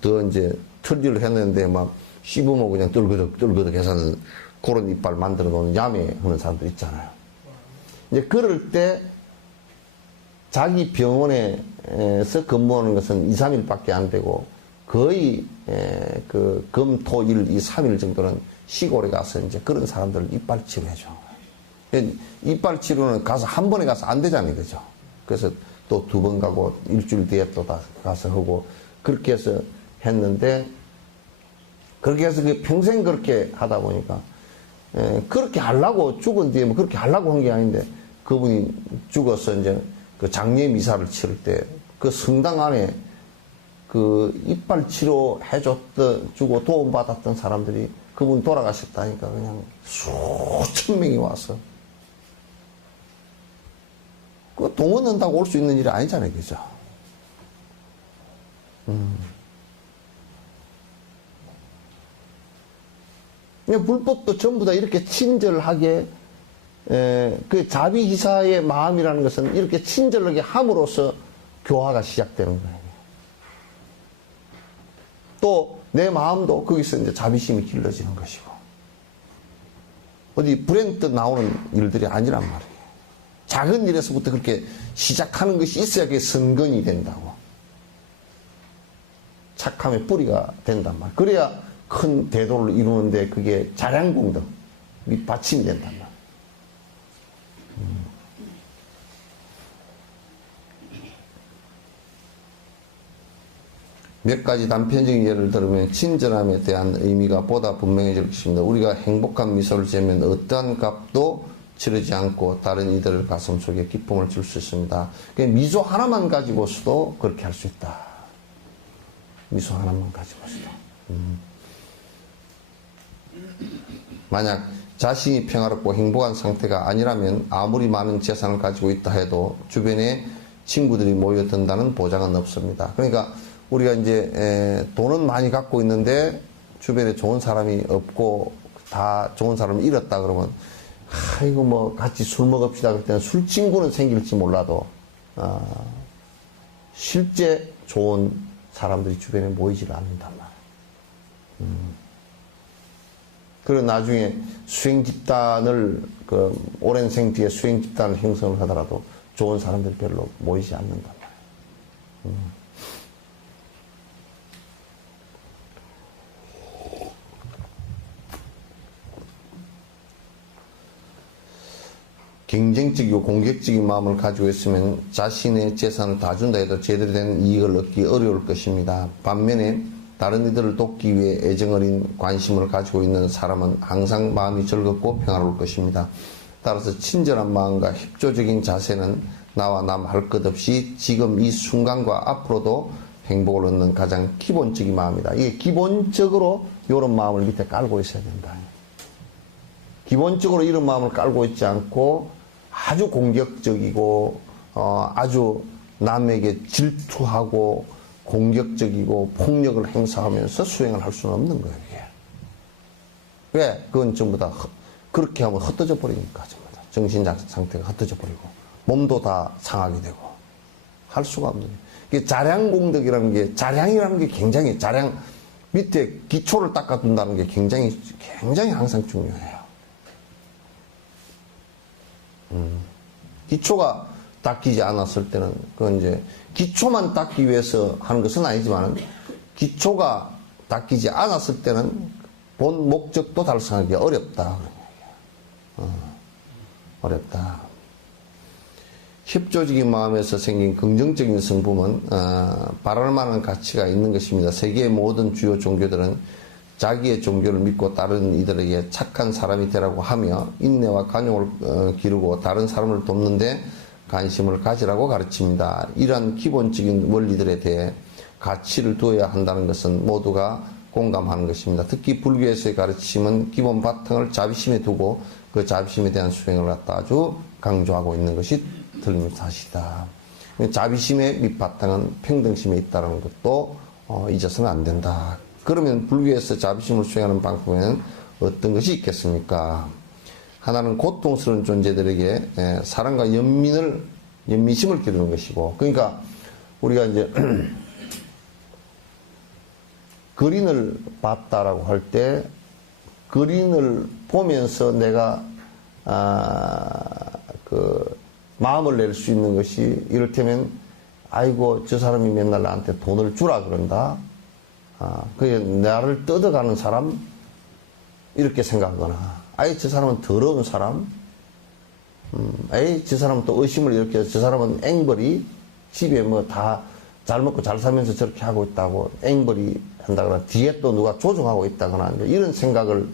더 이제 틀리를 했는데 막 씹으면 그냥 떨거덕 해서 그런 이빨 만들어 놓는 야매 하는 사람들 있잖아요. 이제 그럴 때 자기 병원에서 근무하는 것은 2, 3일밖에 안 되고 거의 그 금, 토, 일, 이 3일 정도는 시골에 가서 이제 그런 사람들 이빨 치료해줘. 이빨 치료는 가서 한 번에 가서 안 되잖아요. 그죠? 그래서 또 2번 가고 일주일 뒤에 또 가서 하고 그렇게 해서 했는데 그렇게 해서 평생 그렇게 하다 보니까 그렇게 하려고 죽은 뒤에 뭐 그렇게 하려고 한 게 아닌데 그분이 죽어서 이제 그 장례 미사를 치를 때 그 성당 안에 그 이빨 치료 주고 도움받았던 사람들이 그분 돌아가셨다니까 그냥 수천 명이 와서 그 동원한다고 올 수 있는 일이 아니잖아요, 그죠? 불법도 전부 다 이렇게 친절하게, 그 자비기사의 마음이라는 것은 이렇게 친절하게 함으로써 교화가 시작되는 거예요. 또 내 마음도 거기서 이제 자비심이 길러지는 것이고, 어디 불행뜻 나오는 일들이 아니란 말이에요. 작은 일에서부터 그렇게 시작하는 것이 있어야 그게 선근이 된다고. 착함의 뿌리가 된단 말이에요. 그래야 큰 대도를 이루는데 그게 자량功德, 밑받침이 된단 말이에요. 몇 가지 단편적인 예를 들면 친절함에 대한 의미가 보다 분명해질 것입니다. 우리가 행복한 미소를 지으면 어떠한 값도 치르지 않고 다른 이들의 가슴 속에 기쁨을 줄 수 있습니다. 미소 하나만 가지고서도 그렇게 할 수 있다. 미소 하나만 가지고서도. 만약 자신이 평화롭고 행복한 상태가 아니라면 아무리 많은 재산을 가지고 있다 해도 주변에 친구들이 모여든다는 보장은 없습니다. 그러니까 우리가 이제 돈은 많이 갖고 있는데 주변에 좋은 사람이 없고 다 좋은 사람을 잃었다 그러면 이거 뭐 같이 술 먹읍시다 그럴 때는 술 친구는 생길지 몰라도 실제 좋은 사람들이 주변에 모이질 않는단 말이에요. 그리고 나중에 수행 집단을 오랜 생 뒤에 수행 집단을 형성을 하더라도 좋은 사람들이 별로 모이지 않는단 말이에요. 경쟁적이고 공격적인 마음을 가지고 있으면 자신의 재산을 다 준다 해도 제대로 된 이익을 얻기 어려울 것입니다. 반면에 다른 이들을 돕기 위해 애정 어린 관심을 가지고 있는 사람은 항상 마음이 즐겁고 평화로울 것입니다. 따라서 친절한 마음과 협조적인 자세는 나와 남 할 것 없이 지금 이 순간과 앞으로도 행복을 얻는 가장 기본적인 마음이다. 이게 기본적으로 이런 마음을 밑에 깔고 있어야 된다. 기본적으로 이런 마음을 깔고 있지 않고 아주 공격적이고 아주 남에게 질투하고 공격적이고 폭력을 행사하면서 수행을 할 수는 없는 거예요. 이게. 왜? 그건 전부 다 그렇게 하면 흩어져 버리니까 전부 다 정신 상태가 흩어져 버리고 몸도 다 상하게 되고 할 수가 없는 거예요. 이게 자량功德이라는 게 자량이라는 게 굉장히 밑에 기초를 닦아둔다는 게 굉장히 항상 중요해요. 기초가 닦이지 않았을 때는 그건 이제 기초만 닦기 위해서 하는 것은 아니지만 기초가 닦이지 않았을 때는 본 목적도 달성하기 어렵다. 어렵다. 협조적인 마음에서 생긴 긍정적인 성품은 바랄 만한 가치가 있는 것입니다. 세계의 모든 주요 종교들은 자기의 종교를 믿고 다른 이들에게 착한 사람이 되라고 하며 인내와 관용을 기르고 다른 사람을 돕는데 관심을 가지라고 가르칩니다. 이러한 기본적인 원리들에 대해 가치를 두어야 한다는 것은 모두가 공감하는 것입니다. 특히 불교에서의 가르침은 기본 바탕을 자비심에 두고 그 자비심에 대한 수행을 갖다 아주 강조하고 있는 것이 틀림없는 사실이다. 자비심의 밑바탕은 평등심에 있다는 것도 잊어서는 안 된다. 그러면 불교에서 자비심을 수행하는 방법에는 어떤 것이 있겠습니까? 하나는 고통스러운 존재들에게 사랑과 연민심을 기르는 것이고, 그러니까 우리가 이제 그린을 봤다라고 할 때 그린을 보면서 내가 마음을 낼 수 있는 것이 이를테면 아이고 저 사람이 맨날 나한테 돈을 주라 그런다. 그게 나를 뜯어가는 사람 이렇게 생각하거나 아이 저 사람은 더러운 사람 에이 저 사람은 또 의심을 일으켜서 저 사람은 앵벌이 집에 뭐 다 잘 먹고 잘 살면서 저렇게 하고 있다고 앵벌이 한다거나 뒤에 또 누가 조종하고 있다거나 이런 생각을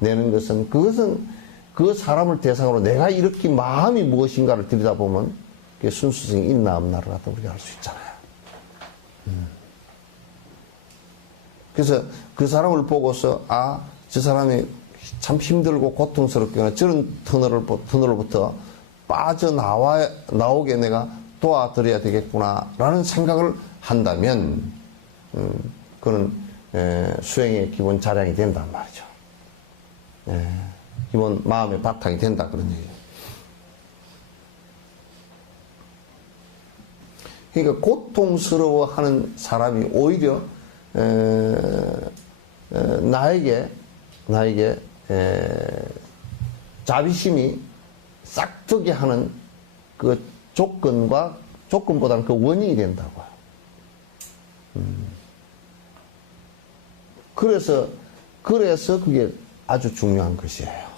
내는 것은 그것은 그 사람을 대상으로 내가 일으킨 마음이 무엇인가를 들여다보면 그게 순수성이 있나 없나를 갖다 우리가 알 수 있잖아요. 그래서 그 사람을 보고서 아, 저 사람이 참 힘들고 고통스럽거나 저런 터널로부터 빠져나오게 내가 도와드려야 되겠구나라는 생각을 한다면 그는 수행의 기본 자량이 된단 말이죠. 기본 마음의 바탕이 된다 그런 얘기예요. 그러니까 고통스러워하는 사람이 오히려 나에게 자비심이 싹트게 하는 그 조건보다는 그 원인이 된다고요. 그래서 그게 아주 중요한 것이에요.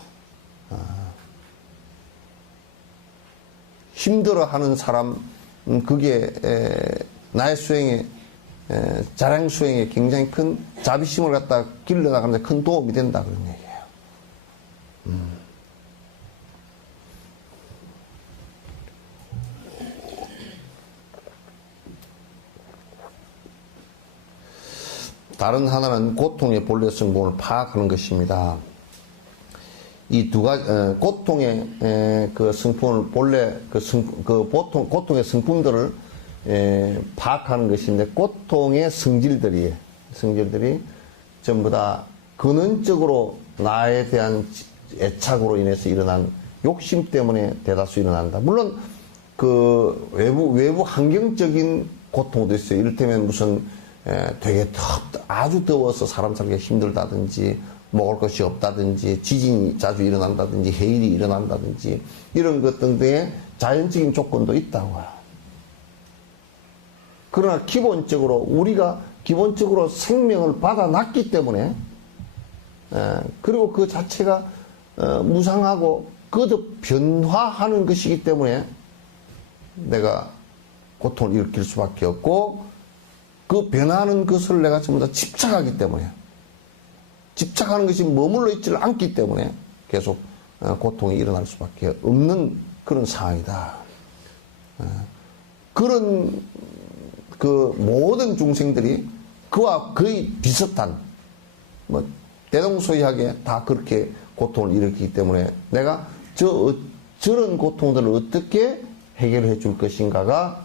힘들어하는 사람, 그게 나의 수행에 자량 수행에 굉장히 큰 자비심을 갖다 길러나가는 데 큰 도움이 된다 그런 얘기예요. 다른 하나는 고통의 본래 성분을 파악하는 것입니다. 이 두 가지, 고통의 그 성품을 본래 고통의 성품들을 파악하는 것인데, 고통의 성질들이 전부 다 근원적으로 나에 대한 애착으로 인해서 일어난 욕심 때문에 대다수 일어난다. 물론 그 외부 환경적인 고통도 있어요. 이를테면 무슨 되게 아주 더워서 사람 살기가 힘들다든지, 먹을 것이 없다든지, 지진이 자주 일어난다든지, 해일이 일어난다든지, 이런 것 등등의 자연적인 조건도 있다고요. 그러나 우리가 기본적으로 생명을 받아놨기 때문에, 그리고 그 자체가 무상하고 거듭 변화하는 것이기 때문에 내가 고통을 일으킬 수밖에 없고, 그 변하는 것을 내가 전부 다 집착하기 때문에, 집착하는 것이 머물러 있지를 않기 때문에 계속 고통이 일어날 수밖에 없는 그런 상황이다. 그런 그 모든 중생들이 그와 거의 비슷한, 대동소이하게 다 그렇게 고통을 일으키기 때문에 내가 저런 고통들을 어떻게 해결해 줄 것인가가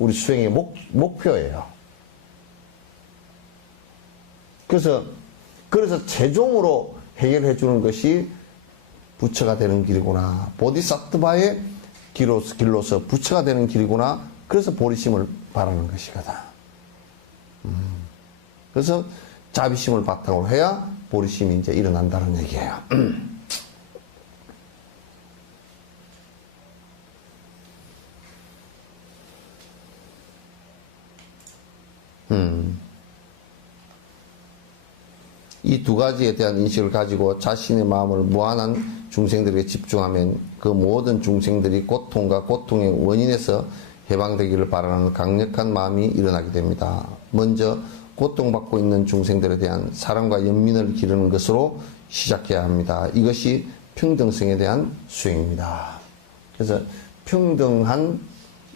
우리 수행의 목표예요. 그래서 최종으로 해결해 주는 것이 부처가 되는 길이구나. 보디사트바의 길로서 부처가 되는 길이구나. 그래서 보리심을 바라는 것이거든. 그래서 자비심을 바탕으로 해야 보리심이 이제 일어난다는 얘기예요. 이 두 가지에 대한 인식을 가지고 자신의 마음을 무한한 중생들에게 집중하면 그 모든 중생들이 고통과 고통의 원인에서 해방되기를 바라는 강력한 마음이 일어나게 됩니다. 먼저 고통받고 있는 중생들에 대한 사랑과 연민을 기르는 것으로 시작해야 합니다. 이것이 평등성에 대한 수행입니다. 그래서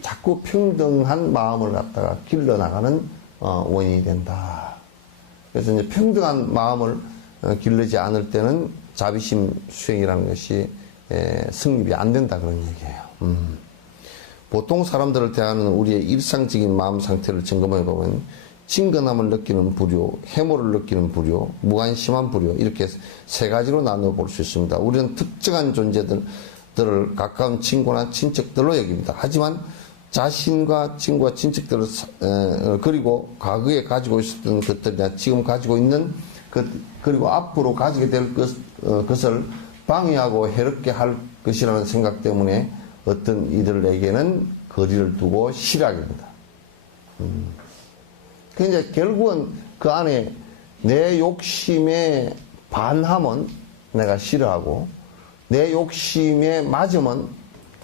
자꾸 평등한 마음을 갖다가 길러나가는 원인이 된다. 그래서 이제 평등한 마음을 기르지 않을 때는 자비심 수행이라는 것이 성립이 안 된다 그런 얘기예요. 보통 사람들을 대하는 우리의 일상적인 마음 상태를 점검해 보면 친근함을 느끼는 부류, 해모를 느끼는 부류, 무관심한 부류, 이렇게 세 가지로 나누어 볼 수 있습니다. 우리는 특정한 존재들을 가까운 친구나 친척들로 여깁니다. 하지만 자신과 친구와 친척들을 그리고 과거에 가지고 있었던 것들이나 지금 가지고 있는 것, 그리고 앞으로 가지게 될 것을 방해하고 해롭게 할 것이라는 생각 때문에 어떤 이들에게는 거리를 두고 싫어하게 됩니다. 그 이제 결국은 그 안에 내 욕심에 반하면 내가 싫어하고, 내 욕심에 맞으면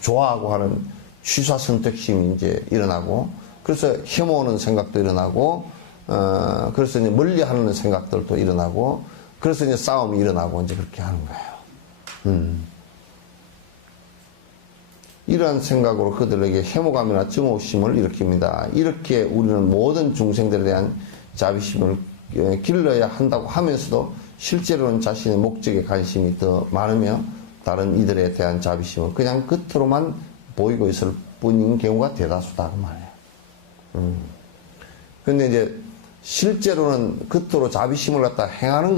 좋아하고 하는 취사 선택심이 이제 일어나고, 그래서 혐오하는 생각도 일어나고, 그래서 이제 멀리 하는 생각들도 일어나고, 그래서 이제 싸움이 일어나고 이제 그렇게 하는 거예요. 이러한 생각으로 그들에게 혐오감이나 증오심을 일으킵니다. 이렇게 우리는 모든 중생들에 대한 자비심을 길러야 한다고 하면서도 실제로는 자신의 목적에 관심이 더 많으며 다른 이들에 대한 자비심은 그냥 겉으로만 보이고 있을 뿐인 경우가 대다수다 그 말이에요. 근데 이제 실제로는 겉으로 자비심을 갖다 행하는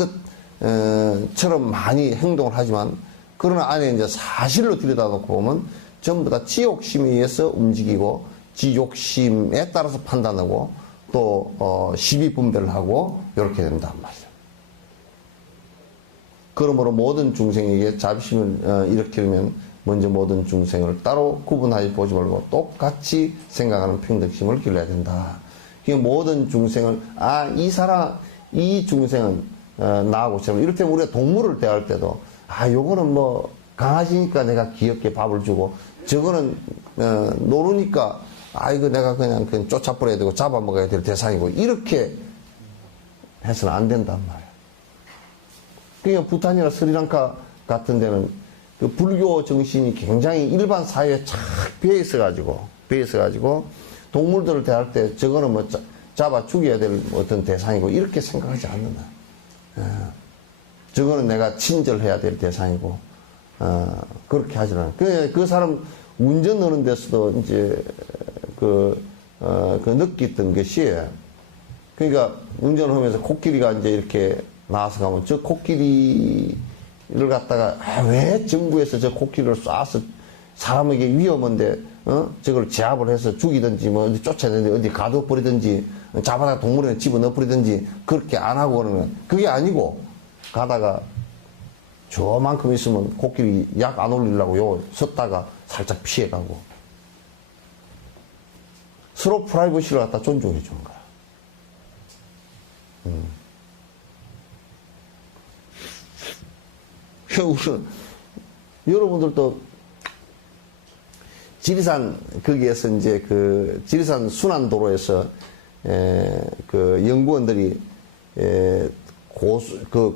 것처럼 많이 행동을 하지만 그러나 안에 이제 사실로 들여다놓고 보면 전부 다 지 욕심에 의해서 움직이고 지 욕심에 따라서 판단하고 또 시비 분별을 하고 이렇게 된단 말이에요. 그러므로 모든 중생에게 자비심을 일으키려면 먼저 모든 중생을 따로 구분하지 보지 말고 똑같이 생각하는 평등심을 길러야 된다. 모든 중생을 이 중생은 나하고 처럼 이를테면 우리가 동물을 대할 때도 요거는 뭐 강아지니까 내가 귀엽게 밥을 주고 저거는 노루니까 이거 내가 그냥 쫓아버려야 되고 잡아먹어야 될 대상이고 이렇게 해서는 안 된단 말이야. 그러니까 부탄이나 스리랑카 같은 데는 그 불교 정신이 굉장히 일반 사회에 착 배어있어가지고 동물들을 대할 때 저거는 뭐 잡아 죽여야 될 어떤 대상이고 이렇게 생각하지 않는다. 저거는 내가 친절해야 될 대상이고 그렇게 하지 않아요. 그 사람 운전하는 데서도 이제 느꼈던 것이 그러니까 운전을 하면서 코끼리가 이제 이렇게 나와서 가면 저 코끼리를 갖다가 왜 정부에서 저 코끼리를 쏴서 사람에게 위험한데 저걸 제압을 해서 죽이든지 뭐 어디 쫓아내든지 어디 가둬버리든지 잡아다가 동물원에 집어넣어버리든지 그렇게 안 하고 그러면 그게 아니고 가다가 저만큼 있으면 코끼리 약 안 올리려고 섰다가 살짝 피해가고 서로 프라이버시를 갖다 존중해 주는 거야. 우선 여러분들도 지리산 거기에서 이제 그 지리산 순환도로에서 그 연구원들이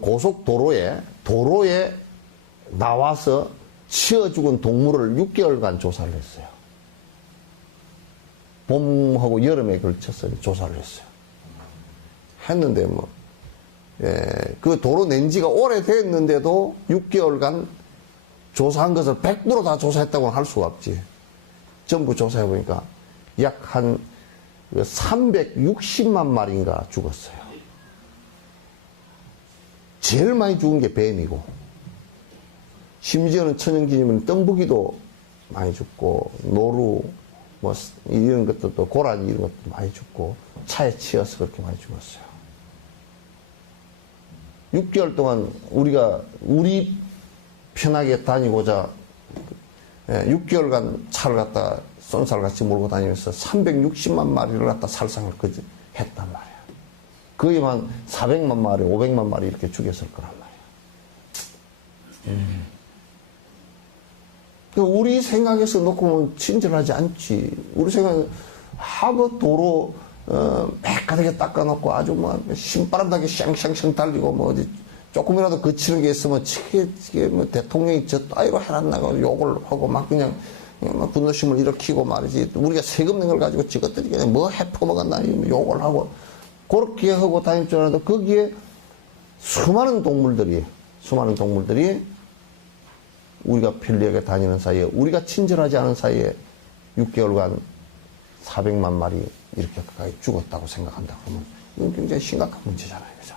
고속도로에 나와서 치어 죽은 동물을 6개월간 조사를 했어요. 봄하고 여름에 걸쳐서 조사를 했어요. 했는데 그 도로 낸 지가 오래됐는데도 6개월간 조사한 것을 100% 다 조사했다고는 할 수가 없지. 전부 조사해보니까 약 한 360만 마리인가 죽었어요. 제일 많이 죽은 게 뱀이고, 심지어는 천연기념은 뜸부기도 많이 죽고, 노루, 뭐, 이런 것들도, 고라니 이런 것도 많이 죽고, 차에 치여서 그렇게 많이 죽었어요. 6개월 동안 우리 편하게 다니고자 6개월간 차를 갖다 쏜살같이 몰고 다니면서 360만 마리를 갖다 살상을 했단 말이야. 거의만 400만 마리, 500만 마리 이렇게 죽였을 거란 말이야. 우리 생각에서 놓고 보면 친절하지 않지. 우리 생각에 도로 매가하게 닦아놓고 아주 뭐 신바람 나게 샹샹샹 달리고 뭐 어디 조금이라도 거치는 게 있으면 이게 뭐 대통령이 저 따위로 해놨나고 욕을 하고 막 그냥 분노심을 일으키고 말이지. 우리가 세금 낸 걸 가지고 저것들이 그냥 뭐 해퍼먹었나 욕을 하고 그렇게 하고 다닐 줄 알아도 거기에 수많은 동물들이 우리가 편리하게 다니는 사이에 우리가 친절하지 않은 사이에 6개월간 400만 마리 이렇게 가까이 죽었다고 생각한다 그러면 이건 굉장히 심각한 문제잖아요. 그죠?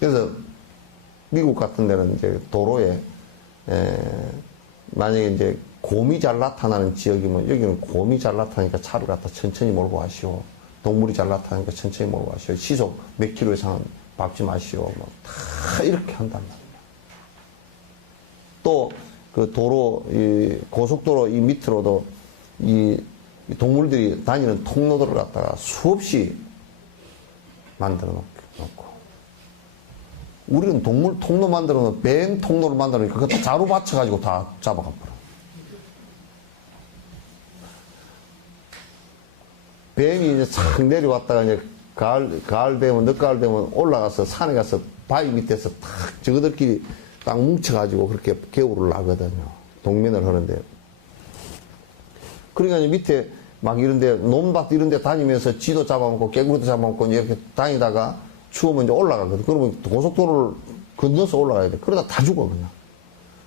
그래서 미국 같은 데는 이제 도로에 만약에 이제 곰이 잘 나타나는 지역이면 여기는 곰이 잘 나타나니까 차를 갖다 천천히 몰고 가시오. 동물이 잘 나타나니까 천천히 몰고 가시오. 시속 몇 킬로 이상은 밟지 마시오. 뭐 다 이렇게 한단 말이에요. 또 그 도로, 고속도로 이 밑으로도 이 동물들이 다니는 통로들을 갖다가 수없이 만들어 놓고 우리는 동물 통로 만들어놓은 뱀 통로를 만들어놓으니까 그것도 자루 받쳐가지고 다 잡아가 버려. 뱀이 이제 싹 내려왔다가 이제 가을 되면, 늦가을 되면 올라가서 산에 가서 바위 밑에서 탁 저거들끼리 딱 뭉쳐가지고 그렇게 개울을 나거든요. 동면을 하는데. 그러니까 이제 밑에 막 이런데, 논밭 이런데 다니면서 쥐도 잡아먹고 개구리도 잡아먹고 이렇게 다니다가 추우면 이제 올라가거든. 그러면 고속도로를 건너서 올라가야 돼. 그러다 다 죽어, 그냥.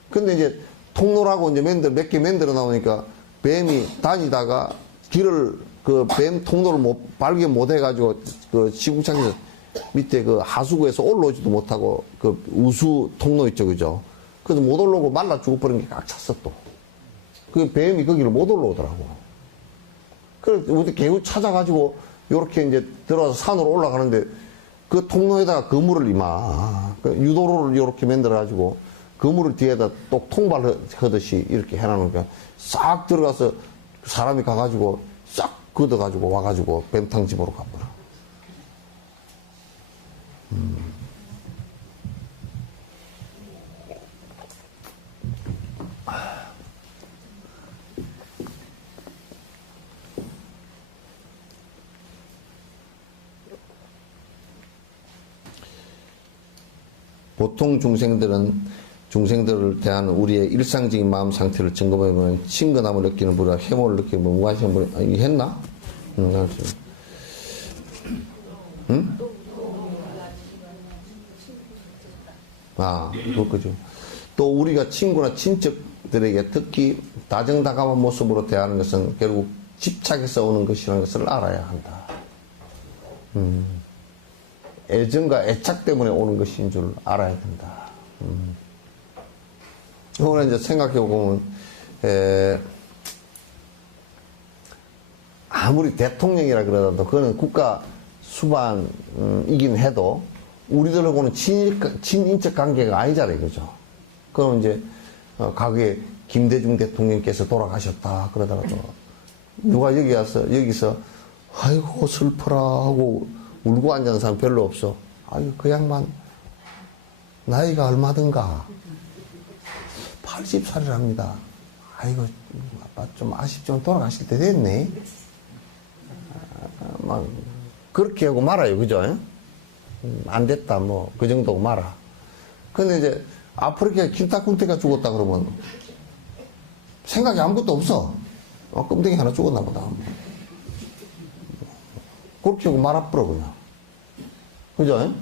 근데 이제 통로라고 이제 몇 개 만들어 나오니까 뱀이 다니다가 길을 그 뱀 통로를 발견 못 해가지고 그 시궁창에서 밑에 그 하수구에서 올라오지도 못하고 그 우수 통로 있죠, 그죠? 그래서 못 올라오고 말라 죽어버린 게 꽉 찼어, 또. 그 뱀이 거기를 못 올라오더라고. 그래서 우리 개구 찾아가지고 요렇게 이제 들어와서 산으로 올라가는데 그 통로에다가 그물을 그 유도로를 요렇게 만들어가지고 그물을 뒤에다 똑 통발하듯이 이렇게 해놔놓은 거야. 싹 들어가서 사람이 가가지고 싹 걷어가지고 와가지고 뱀탕 집으로 가버려. 보통 중생들을 대하는 우리의 일상적인 마음 상태를 점검해보면 친근함을 느끼는 분이나 해모를 느끼는 분, 무관심한 분이, 이게 했나? 응? 그렇죠. 또 우리가 친구나 친척들에게 특히 다정다감한 모습으로 대하는 것은 결국 집착에서 오는 것이라는 것을 알아야 한다. 애정과 애착 때문에 오는 것인 줄 알아야 된다. 이거는 이제 생각해보면, 아무리 대통령이라 그러더라도 그거는 국가 수반이긴 해도 우리들하고는 친인척 관계가 아니잖아요. 그죠? 그럼 이제, 과거에 김대중 대통령께서 돌아가셨다 그러더라도 누가 여기서 아이고 슬퍼라 하고 울고 앉은 사람 별로 없어. 아유, 그 양반, 나이가 얼마든가. 80살이랍니다. 아이고, 아빠 좀 아쉽지만 돌아가실 때 됐네. 막, 그렇게 하고 말아요. 그죠? 안 됐다, 뭐, 그 정도고 말아. 근데 이제, 아프리카에 킨타쿤테가 죽었다 그러면, 생각이 아무것도 없어. 끔댕이 하나 죽었나 보다. 그렇게 하고 말아버려, 그냥. 그죠?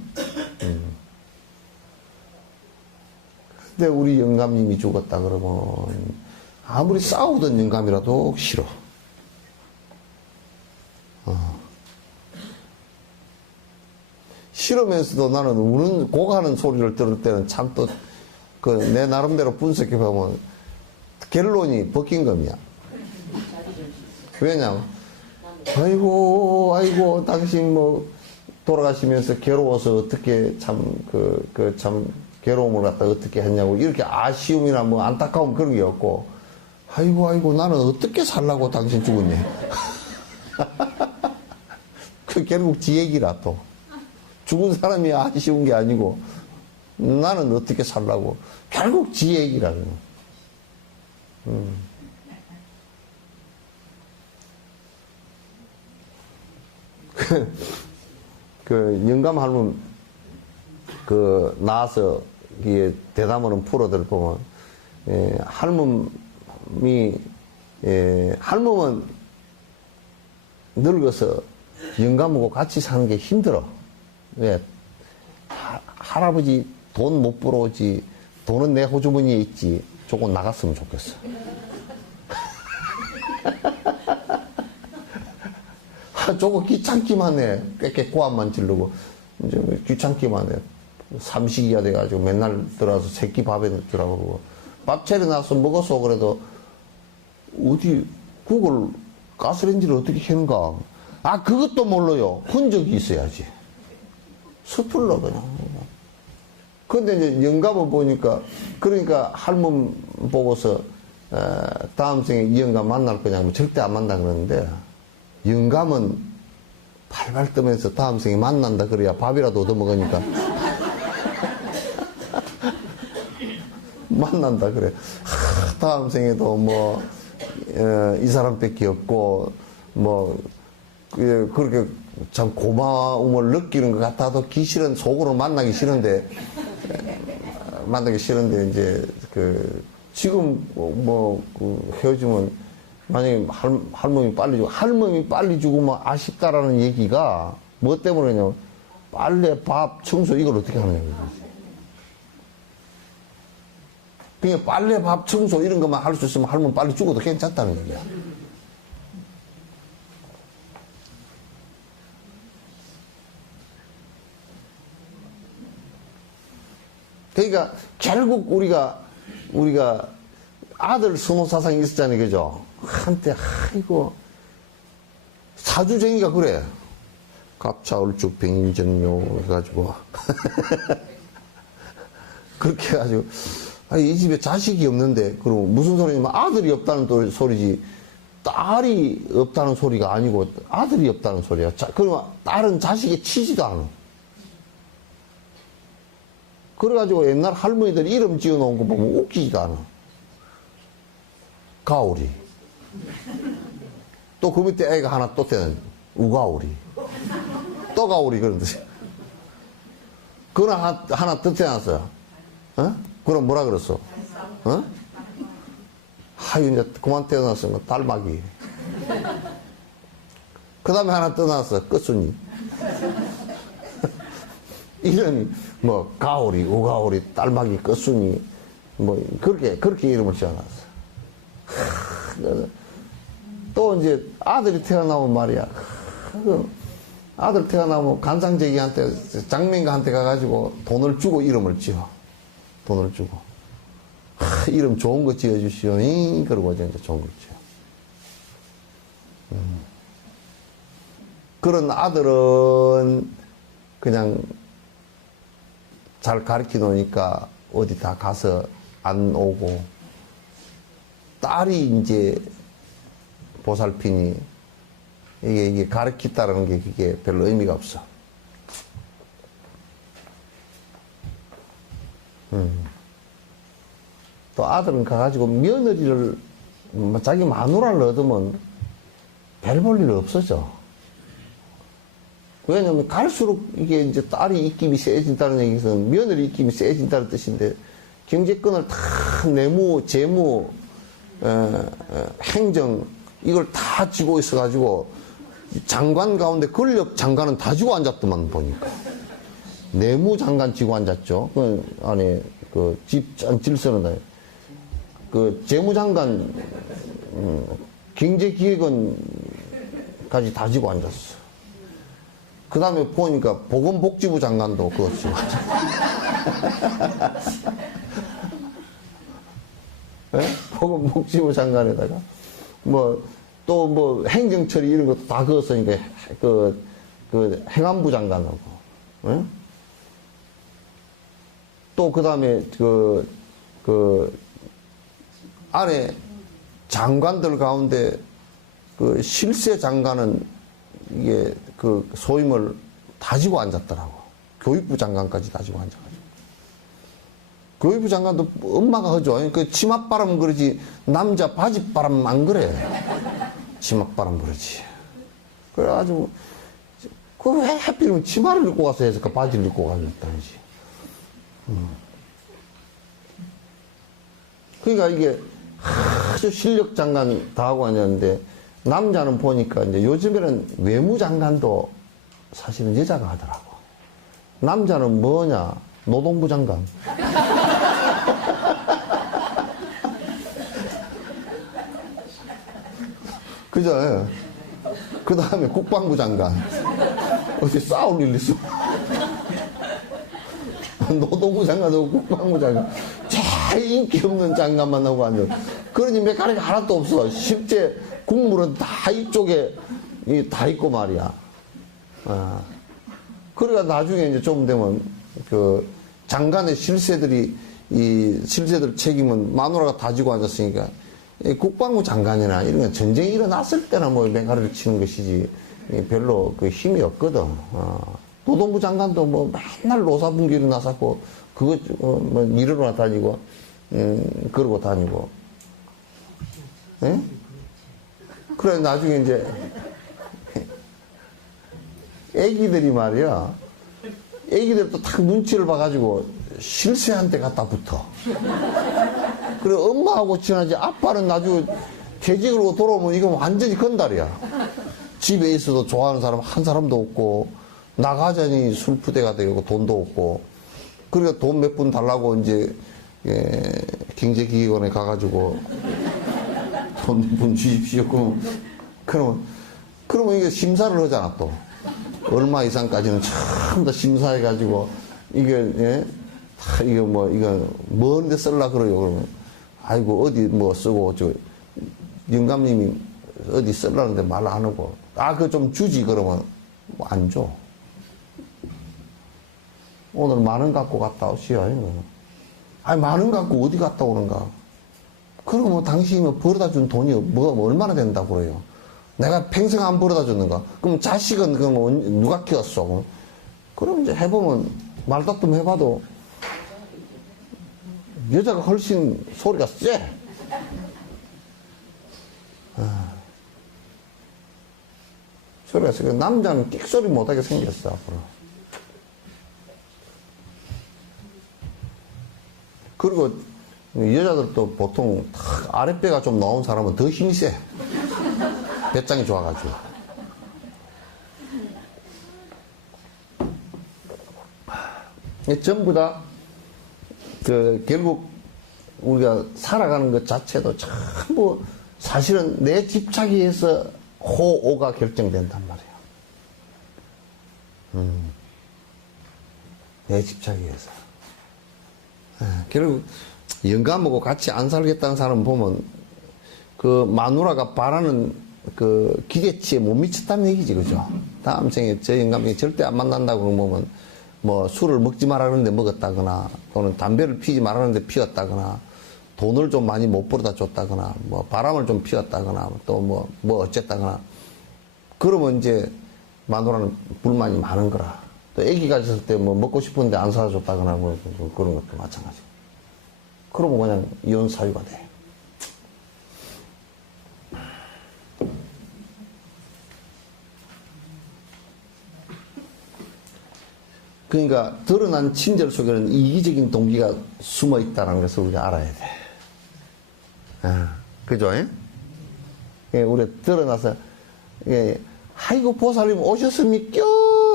근데 우리 영감님이 죽었다 그러면, 아무리 싸우던 영감이라도 싫어. 싫으면서도 나는 우는, 고가는 소리를 들을 때는 참 또, 내 나름대로 분석해보면, 결론이 벗긴검이야. 왜냐? 아이고, 당신 뭐, 돌아가시면서 괴로워서 어떻게 참 괴로움을 갖다 어떻게 했냐고, 이렇게 아쉬움이나 뭐 안타까움 그런 게 없고, 아이고, 나는 어떻게 살라고 당신 죽었니? 그 결국 지 얘기라 또. 죽은 사람이 아쉬운 게 아니고, 나는 어떻게 살라고. 결국 지 얘기라. 영감 할멈, 나와서, 이게 대담으로 풀어들 보면, 할멈은 늙어서 영감하고 같이 사는 게 힘들어. 왜? 할아버지 돈 못 벌어오지, 돈은 내 호주머니에 있지, 조금 나갔으면 좋겠어. 조금 귀찮기만 해. 꽤 고함만 지르고, 이제 귀찮기만 해. 삼식이가 돼가지고 맨날 들어와서 새끼 밥에 주라고 그러고. 밥 차려놔서 먹었어. 그래도, 어디, 그걸, 가스레인지를 어떻게 켜는가. 그것도 몰라요. 흔적이 있어야지. 서툴러, 그냥. 근데 이제 영감을 보니까, 그러니까 할멈 보고서, 다음 생에 이 영감 만날 거냐면 절대 안 만나 그러는데, 영감은 발발 뜨면서 다음 생에 만난다 그래야 밥이라도 얻어먹으니까 만난다 그래. 다음 생에도 뭐 이 사람밖에 없고 뭐 그렇게 참 고마움을 느끼는 것 같아도 기실은 속으로 만나기 싫은데 이제 지금 헤어지면 만약에 할머니 빨리 죽으면 아쉽다라는 얘기가 뭐 때문에냐? 빨래, 밥, 청소 이걸 어떻게 하느냐. 그냥 빨래, 밥, 청소 이런 것만 할 수 있으면 할머니 빨리 죽어도 괜찮다는 얘기야. 그러니까 결국 우리가 아들 선호 사상이 있었잖아요, 그죠? 한때 아이고 사주쟁이가 그래. 갑차을죽 병인정묘 해가지고 그렇게 해가지고 이 집에 자식이 없는데 그럼 무슨 소리냐면 아들이 없다는 또 소리지 딸이 없다는 소리가 아니고 아들이 없다는 소리야. 그러면 딸은 자식이 치지도 않아. 그래가지고 옛날 할머니들 이름 지어놓은 거 보면 웃기지도 않아. 가오리. 또 그 밑에 애가 하나 또 되는 우가오리. 또 가오리 그런 뜻이야. 그거는 하나 뜻해놨어요. 어? 그럼 뭐라 그랬어? 어? 이제 그만 태어났으면 달마기. 그 다음에 하나 떠났어. 끝순이. 이름이 뭐 가오리, 우가오리, 딸마기, 끝순이 뭐 그렇게 이름을 지어놨어. 또 이제 아들이 태어나면 말이야. 아들 태어나면 간상제기한테 장명가한테 가가지고 돈을 주고 이름을 지어. 돈을 주고 이름 좋은 거 지어주시오. 그러고 이제 좋은 거 지어. 그런 아들은 그냥 잘 가르쳐 놓으니까 어디 다 가서 안 오고, 딸이 이제 보살피니 이게 가르치다라는 게 그게 별로 의미가 없어. 또 아들은 가가지고 며느리를 자기 마누라를 얻으면 별 볼 일 없어져. 왜냐면 갈수록 이게 이제 딸이 입김이 세진다는 얘기에서는 며느리 입김이 세진다는 뜻인데, 경제권을 다 내무, 재무, 행정 이걸 다 쥐고 있어가지고 장관 가운데 권력 장관은 다 쥐고 앉았더만 보니까. 내무장관 쥐고 앉았죠. 그 안에 그 집안 질서는 다. 그 재무장관, 경제기획원까지 다 쥐고 앉았어. 그 다음에 보니까 보건복지부 장관도 그거 쥐고 앉았어. 네? 보건복지부 장관에다가 또 뭐 행정처리 이런 것도 다 그었으니까 그 행안부 장관하고. 네? 또 그 다음에 그 안에 장관들 가운데 그 실세 장관은 이게 그 소임을 다 지고 앉았더라고. 교육부 장관까지 다 지고 앉아가지고. 교육부 장관도 엄마가 하죠. 그 치맛바람 그러지 남자 바지바람 안 그래. 치맛바람 그러지. 그래가지고 그 왜 하필이면 치마를 입고 가서 했을까? 바지를 입고 가겠다는지. 그러니까 이게 아주 실력 장관 다 하고 앉았는데, 남자는 보니까 이제 요즘에는 외무장관도 사실은 여자가 하더라고. 남자는 뭐냐? 노동부 장관. 그죠? 그 다음에 국방부 장관. 어디 싸울 일 있어? 노동부 장관하고 국방부 장관. 제일 인기 없는 장관만 하고 앉아. 그러니 메카닉이 하나도 없어. 실제 국물은 다 이쪽에 다 있고 말이야. 그러니까 나중에 이제 좀 되면 그 장관의 실세들 책임은 마누라가 다 지고 앉았으니까, 국방부 장관이나 이런 건 전쟁이 일어났을 때나 뭐 맹가리를 치는 것이지 별로 그 힘이 없거든. 노동부 장관도 뭐 맨날 노사분규 일어나서 그거 뭐 이르러 다니고, 그러고 다니고. 예? 그래, 나중에 이제, 애기들이 말이야, 애기들도 딱 눈치를 봐가지고 실세한테 갖다 붙어. 그래, 엄마하고 친하지, 아빠는 나중에 퇴직으로 돌아오면 이건 완전히 건달이야. 집에 있어도 좋아하는 사람 한 사람도 없고, 나가자니 술푸대가 되고 돈도 없고, 그러니까 돈 몇 푼 달라고 이제, 경제기관에 가가지고, 돈 몇 푼 주십시오. 그러면 이게 심사를 하잖아, 또. 얼마 이상까지는 전부 다 심사해가지고, 이게, 이게 뭐, 이거, 뭔데 쓸라 그래요, 그러면. 아이고, 어디 뭐 쓰고, 영감님이 어디 쓰려는데 말 안 하고, 그거 좀 주지, 그러면, 뭐 안 줘. 오늘 10,000원 갖고 갔다 오시오. 아니, 10,000원 갖고 어디 갔다 오는가? 그러면 뭐 당신이 뭐 벌어다 준 돈이 뭐 얼마나 된다고 그래요? 내가 평생 안 벌어다 줬는가? 그럼 자식은 그럼 누가 키웠어? 그럼 이제 해보면, 말다툼 해봐도, 여자가 훨씬 소리가 세. 소리가 세. 남자는 끽소리 못하게 생겼어, 앞으로. 그리고 여자들도 보통 아랫배가 좀 나온 사람은 더 힘이 세. 배짱이 좋아가지고. 전부 다, 결국 우리가 살아가는 것 자체도 전부 사실은 내 집착에서 호오가 결정된단 말이에요. 내 집착에 의해서. 결국 영감하고 같이 안 살겠다는 사람 보면 그 마누라가 바라는 그 기대치에 못 미쳤다는 얘기지, 그죠? 다음 생에 저 영감이 절대 안 만난다고 그러면 뭐 술을 먹지 말라는데 먹었다거나 또는 담배를 피지 말라는데 피웠다거나 돈을 좀 많이 못 벌어다 줬다거나 뭐 바람을 좀 피웠다거나 또 뭐 어쨌다거나 그러면 이제 마누라는 불만이 많은 거라. 또 애기가 있을 때 뭐 먹고 싶은데 안 사줬다거나 뭐 그런 것도 마찬가지고. 그러면 그냥 이혼 사유가 돼. 그러니까 드러난 친절 속에는 이기적인 동기가 숨어 있다는 것을 우리가 알아야 돼. 그죠? 예, 우리 드러나서, 예, 아이고, 보살님 오셨습니까?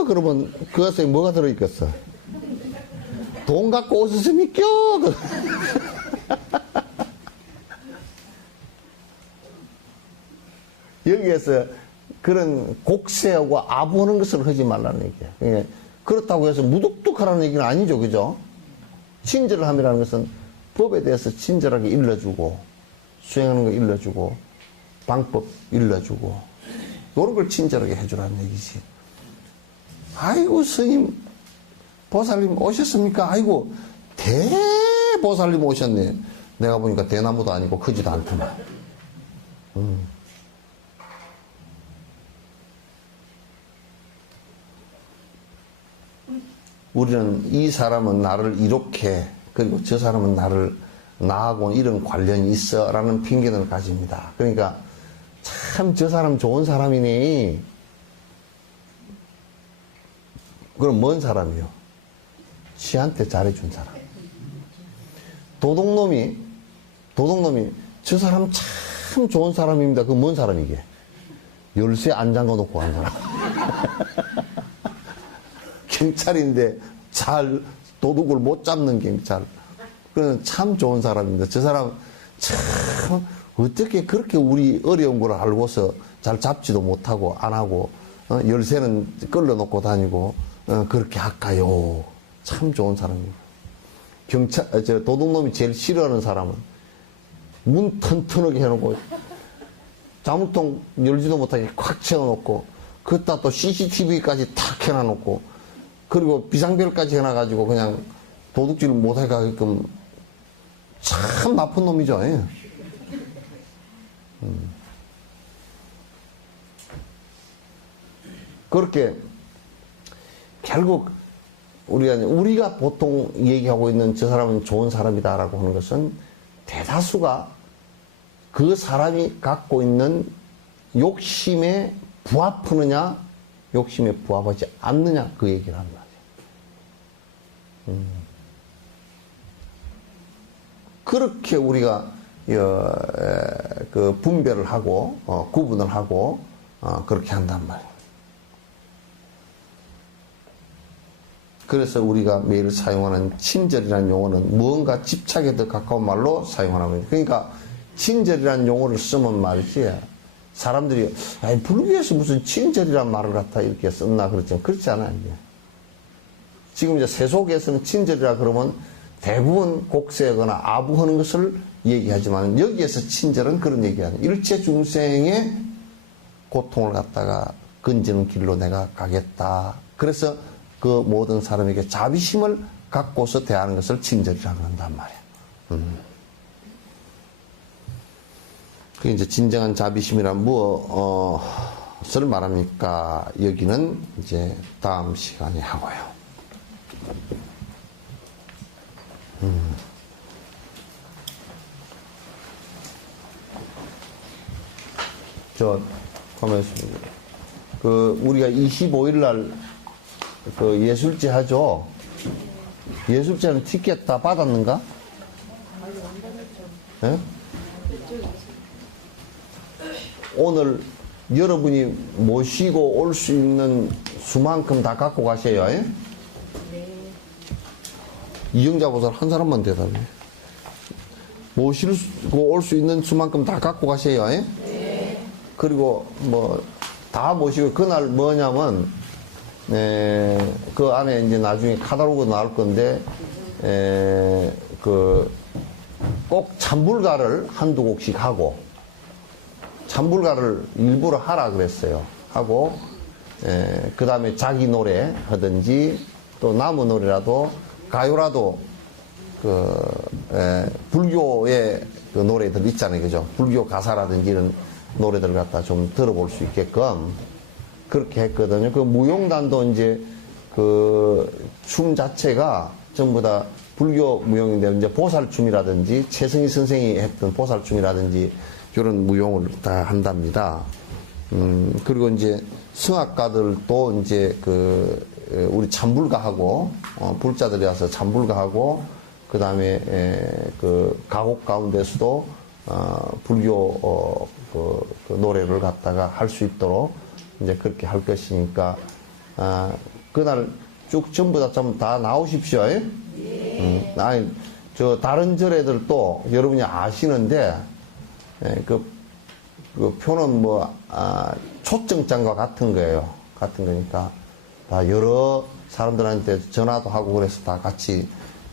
그러면 그것에 뭐가 들어있겠어? 돈 갖고 오셨습니까? 여기에서 그런 곡세하고 아부하는 것을 하지 말라는 얘기야. 그러니까 그렇다고 해서 무뚝뚝하라는 얘기는 아니죠, 그죠? 친절을 함이라는 것은 법에 대해서 친절하게 일러주고, 수행하는 거 일러주고, 방법 일러주고, 이런 걸 친절하게 해주라는 얘기지. 아이고, 스님, 보살님 오셨습니까? 아이고, 대보살님 오셨네. 내가 보니까 대나무도 아니고 크지도 않더만. 우리는 이 사람은 나를 이렇게, 그리고 저 사람은 나를 나하고는 이런 관련이 있어 라는 핑계를 가집니다. 그러니까 참 저 사람 좋은 사람이네. 그럼 뭔 사람이요? 지한테 잘해준 사람. 도둑놈이 저 사람 참 좋은 사람입니다. 그 뭔 사람이게? 열쇠 안 잠궈 놓고 간 사람. 경찰인데 잘 도둑을 못 잡는 경찰. 그는 참 좋은 사람입니다. 저 사람 참 어떻게 그렇게 우리 어려운 걸 알고서 잘 잡지도 못하고 안 하고 열쇠는 끌려놓고 다니고 그렇게 할까요? 참 좋은 사람입니다. 도둑놈이 제일 싫어하는 사람은 문 튼튼하게 해놓고 자물통 열지도 못하게 콱 채워놓고 그따 또 CCTV까지 탁 해놔놓고 그리고 비상벨까지 해놔가지고 그냥 도둑질 못해가게끔 참 나쁜 놈이죠. 예. 그렇게 결국 우리가 보통 얘기하고 있는 저 사람은 좋은 사람이다라고 하는 것은 대다수가 그 사람이 갖고 있는 욕심에 부합하느냐, 욕심에 부합하지 않느냐, 그 얘기를 하는 말이에요. 그렇게 우리가 그 분별을 하고 구분을 하고 그렇게 한단 말이에요. 그래서 우리가 매일 사용하는 친절이라는 용어는 무언가 집착에 더 가까운 말로 사용하는 겁니다. 그러니까 친절이라는 용어를 쓰면 말이지, 사람들이 아니 불교에서 무슨 친절이라는 말을 갖다 이렇게 썼나 그렇지만 그렇지 않아요. 지금 이제 세속에서는 친절이라 그러면 대부분 곡세거나 아부하는 것을 얘기하지만, 여기에서 친절은 그런 얘기하는, 일체 중생의 고통을 갖다가 건지는 길로 내가 가겠다. 그래서 그 모든 사람에게 자비심을 갖고서 대하는 것을 친절이라고 한단 말이에요. 그 이제 진정한 자비심이란 무엇을 말합니까? 여기는 이제 다음 시간에 하고요. 가만히 있습니다. 우리가 25일 날 예술제 하죠? 예술제는 티켓 다 받았는가? 네? 오늘 여러분이 모시고 올 수 있는 수만큼 다 갖고 가세요. 네. 이영자 보살 한 사람만 대답해. 모시고 올 수 있는 수만큼 다 갖고 가세요. 네. 그리고 다 모시고, 그날 뭐냐면 그 안에 이제 나중에 카탈로그 나올 건데 꼭 찬불가를 한두 곡씩 하고, 찬불가를 일부러 하라 그랬어요. 하고 그 다음에 자기 노래 하든지 또 남의 노래라도, 가요라도 불교의 그 노래들 있잖아요. 그죠? 불교 가사라든지 이런 노래들 갖다 좀 들어볼 수 있게끔 그렇게 했거든요. 그 무용단도 이제 춤 자체가 전부 다 불교 무용인데, 이제 보살춤이라든지 최승희 선생이 했던 보살춤이라든지 이런 무용을 다 한답니다. 그리고 이제 성악가들도 이제 우리 찬불가하고 불자들이 와서 찬불가하고, 그 다음에 가곡 가운데서도 불교 그 노래를 갖다가 할 수 있도록 이제 그렇게 할 것이니까 그날 쭉 전부 다 나오십시오. 아니 다른 절애들도 여러분이 아시는데 그 표는 초청장과 같은 거예요. 같은 거니까 다 여러 사람들한테 전화도 하고 그래서 다 같이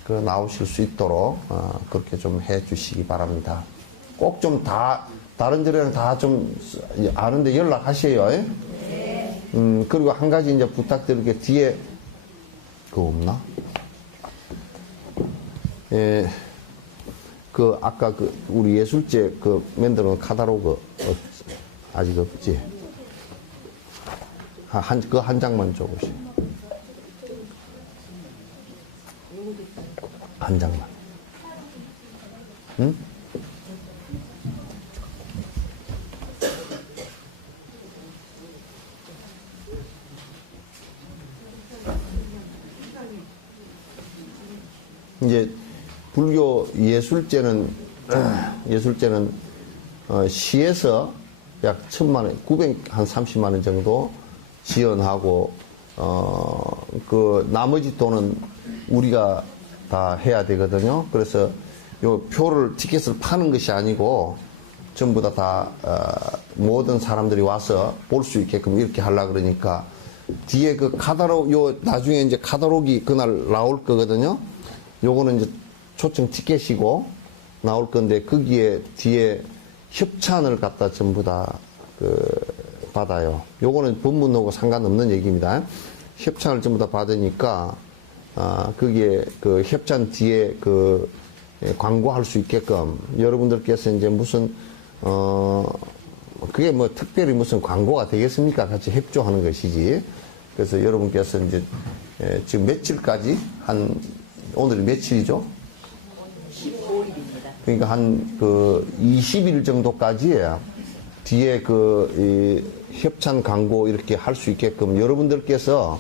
나오실 수 있도록 그렇게 좀 해 주시기 바랍니다. 꼭 좀 다른 절에는 다 좀 아는데 연락하세요. 네. 그리고 한 가지 이제 부탁드릴 게, 뒤에 그거 없나? 아까 우리 예술제 만들어 놓은 카탈로그 아직 없지? 한 장만 줘보세요. 한 장만. 응? 이제 불교 예술제는 시에서 약 1,000만원, 930만원 정도 지원하고, 나머지 돈은 우리가 다 해야 되거든요. 그래서 요 티켓을 파는 것이 아니고, 전부 다 모든 사람들이 와서 볼 수 있게끔 이렇게 하려고 그러니까, 뒤에 나중에 이제 카탈로그가 그날 나올 거거든요. 요거는 이제 초청 티켓이고 나올 건데, 거기에 뒤에 협찬을 갖다 전부 다 받아요. 요거는 본문하고 상관없는 얘기입니다. 협찬을 전부 다 받으니까 거기에 협찬 뒤에 광고할 수 있게끔, 여러분들께서 이제 무슨 그게 특별히 무슨 광고가 되겠습니까? 같이 협조하는 것이지. 그래서 여러분께서 이제 지금 며칠까지 오늘이 며칠이죠? 15일입니다. 그러니까 한 그 20일 정도까지 뒤에 이 협찬 광고 이렇게 할 수 있게끔 여러분들께서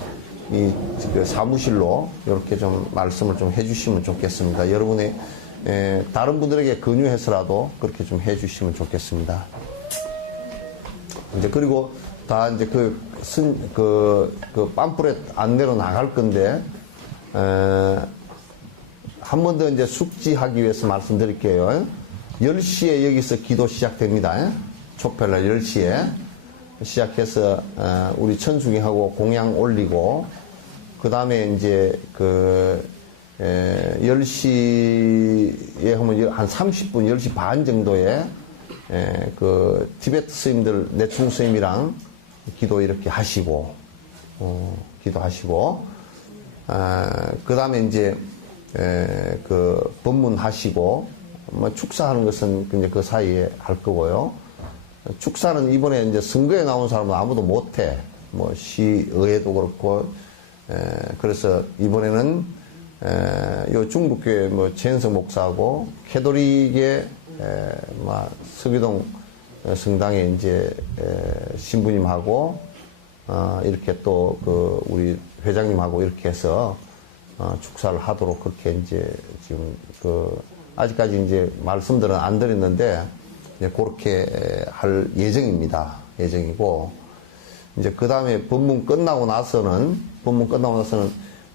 그 사무실로 이렇게 좀 말씀을 좀 해주시면 좋겠습니다. 여러분의 다른 분들에게 권유해서라도 그렇게 좀 해주시면 좋겠습니다. 이제 그리고 다 이제 그 팜프렛 안내로 나갈 건데 한 번 더 이제 숙지하기 위해서 말씀드릴게요. 10시에 여기서 기도 시작됩니다. 촛불날 10시에 시작해서 우리 천수기하고 공양 올리고 그 다음에 이제 10시에 하면 한 30분, 10시 반 정도에 그 티베트 스님들 내충 스님이랑 기도 이렇게 하시고 기도하시고 그 다음에 이제 그 법문하시고 뭐 축사하는 것은 이제 그 사이에 할 거고요. 축사는 이번에 이제 선거에 나온 사람은 아무도 못해. 뭐 시의회도 그렇고 그래서 이번에는 요 중국교회 뭐 최현석 목사하고 캐톨릭의 서기동 성당에 이제 신부님하고 이렇게 또 그 우리 회장님하고 이렇게 해서 축사를 하도록 그렇게 이제 지금 아직까지 이제 말씀들은 안 드렸는데 이제 그렇게 할 예정입니다. 예정이고 이제 그 다음에 법문 끝나고 나서는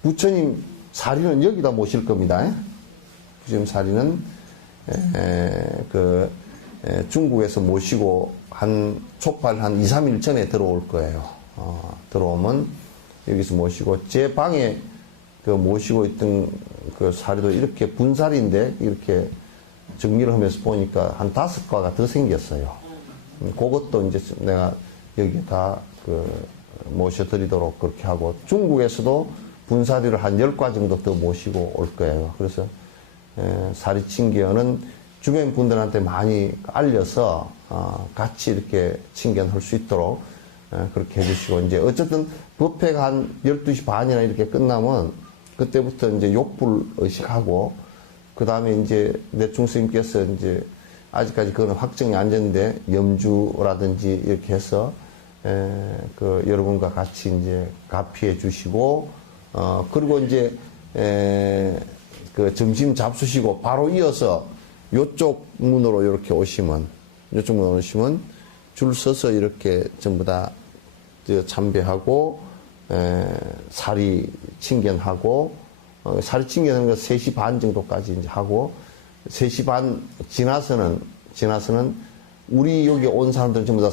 부처님 사리는 여기다 모실 겁니다. 부처님 사리는 중국에서 모시고 촉발 한 2, 3일 전에 들어올 거예요. 들어오면 여기서 모시고 제 방에 모시고 있던 그 사리도 이렇게 분사리인데 이렇게 정리를 하면서 보니까 한 5과가 더 생겼어요. 그것도 이제 내가 여기다 모셔드리도록 그렇게 하고 중국에서도 분사리를 한 10과 정도 더 모시고 올 거예요. 그래서 사리칭견은 주변 분들한테 많이 알려서 같이 이렇게 친견할 수 있도록 그렇게 해주시고 이제 어쨌든 법회가 한 12시 반이나 이렇게 끝나면 그때부터 이제 욕불 의식하고 그 다음에 이제 내충 스님께서 이제 아직까지 그건 확정이 안 됐는데 염주라든지 이렇게 해서 여러분과 같이 이제 가피해 주시고 그리고 이제 점심 잡수시고 바로 이어서 요쪽 문으로 이렇게 오시면 줄 서서 이렇게 전부 다 참배하고 사리 칭견하고 사리 칭견하는 거 3시 반 정도까지 이제 하고 3시 반 지나서는 우리 여기 온 사람들은 전부 다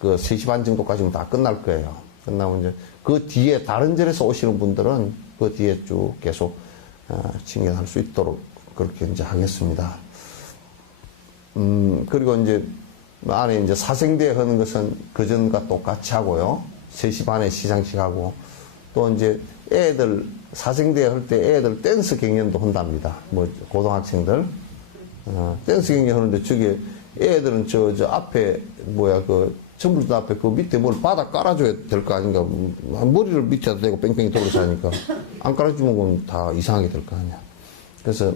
3시 반 정도까지는 다 끝날 거예요. 끝나면 이제 그 뒤에 다른 절에서 오시는 분들은 그 뒤에 쭉 계속 칭견할 수 있도록 그렇게 이제 하겠습니다. 그리고 이제 안에 이제 사생대회 하는 것은 그전과 똑같이 하고요. 3시 반에 시상식 하고 또 이제 애들 사생대회 할 때 애들 댄스 경연도 한답니다. 뭐 고등학생들 댄스 경연 하는데 저게 애들은 저 앞에 전부 다 앞에 그 밑에 뭘 바닥 깔아줘야 될 거 아닌가. 머리를 밑에다 대고 뺑뺑이 돌아서 하니까 안 깔아주면 그건 다 이상하게 될 거 아니야. 그래서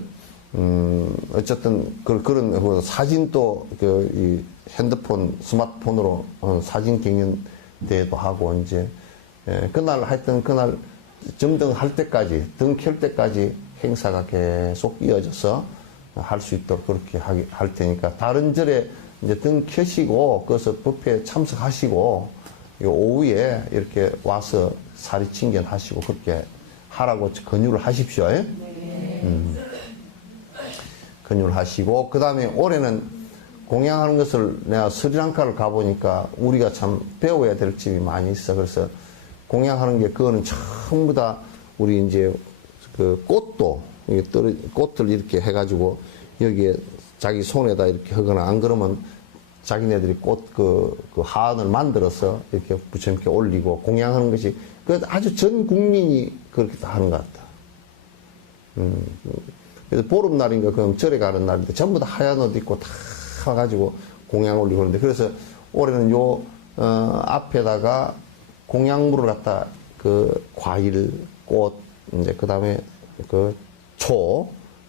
어쨌든 그런 사진도 이 핸드폰 스마트폰으로 사진 경연 대회도 하고 이제 그날 하여튼 그날 점등할 때까지 등 켤 때까지 행사가 계속 이어져서 할 수 있도록 그렇게 할 테니까 다른 절에 이제 등 켜시고 그래서 법회에 참석하시고 오후에 이렇게 와서 사리 칭견하시고 그렇게 하라고 권유를 하십시오. 권유를 하시고 그 다음에 올해는 공양하는 것을 내가 스리랑카를 가보니까 우리가 참 배워야 될 점이 많이 있어. 그래서 공양하는 게 그거는 전부 다 우리 이제 그 꽃도 꽃들 이렇게 해가지고 여기에 자기 손에다 이렇게 하거나 안 그러면 자기네들이 꽃 그 하안을 만들어서 이렇게 부처님께 올리고 공양하는 것이 그 아주 전 국민이 그렇게 다 하는 것 같다. 그래서 보름날인가 그럼 절에 가는 날인데 전부 다 하얀 옷 입고 다 와가지고 공양 올리고 그러는데 그래서 올해는 앞에다가 공양물을 갖다 과일, 꽃, 이제 그 다음에 초,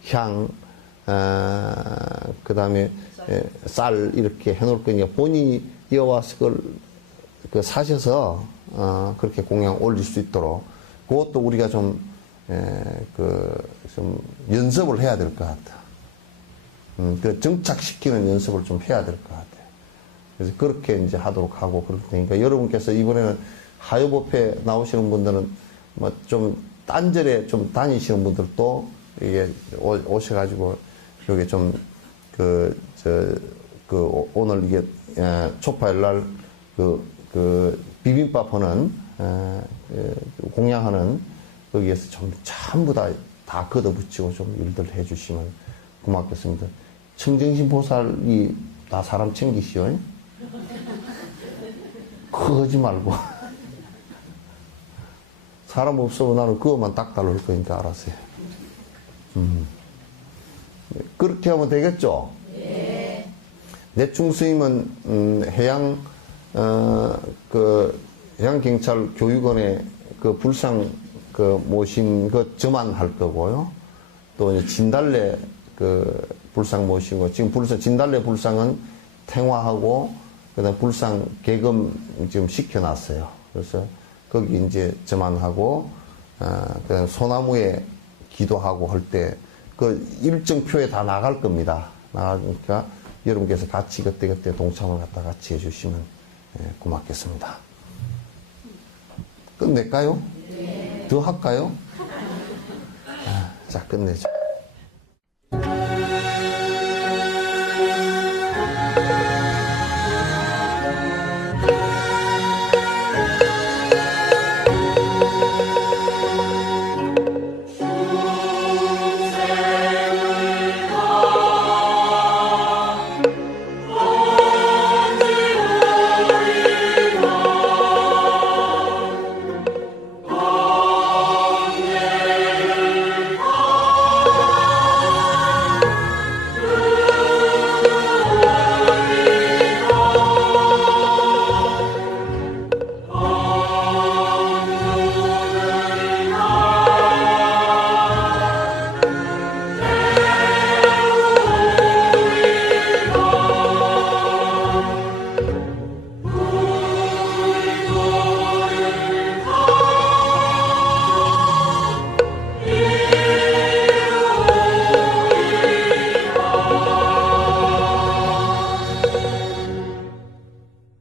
향, 그 다음에 쌀 이렇게 해놓을 거니까 본인이 이어와서 그걸 사셔서 그렇게 공양 올릴 수 있도록 그것도 우리가 좀 연습을 해야 될 것 같아. 그 정착시키는 연습을 좀 해야 될 것 같아요. 그래서 그렇게 이제 하도록 하고 그럴 테니까 여러분께서 이번에는 하요법회 나오시는 분들은 뭐 좀 딴절에 좀 다니시는 분들도 이게 오셔가지고 여기 좀 오늘 이게 초파일 날 비빔밥 하는 공양하는 거기에서 좀 전부 다 걷어붙이고 좀 일들 해주시면 고맙겠습니다. 청정신 보살이 다 사람 챙기시오. 그거 하지 말고. 사람 없으면 나는 그것만 딱 달릴 거니까 알았어요. 그렇게 하면 되겠죠? 네. 내충 스님은 해양경찰 교육원에 불상 모신 저만 할 거고요. 또 이제 진달래 불상 모시고 지금 진달래 불상은 탱화하고 그다음 불상 개금 지금 시켜놨어요. 그래서 거기 이제 저만 하고 그다음 소나무에 기도하고 할 때 일정표에 다 나갈 겁니다. 나가니까 여러분께서 같이 그때 동참을 갖다 같이 해주시면 고맙겠습니다. 끝낼까요? 네. 더 할까요? 자, 끝내죠.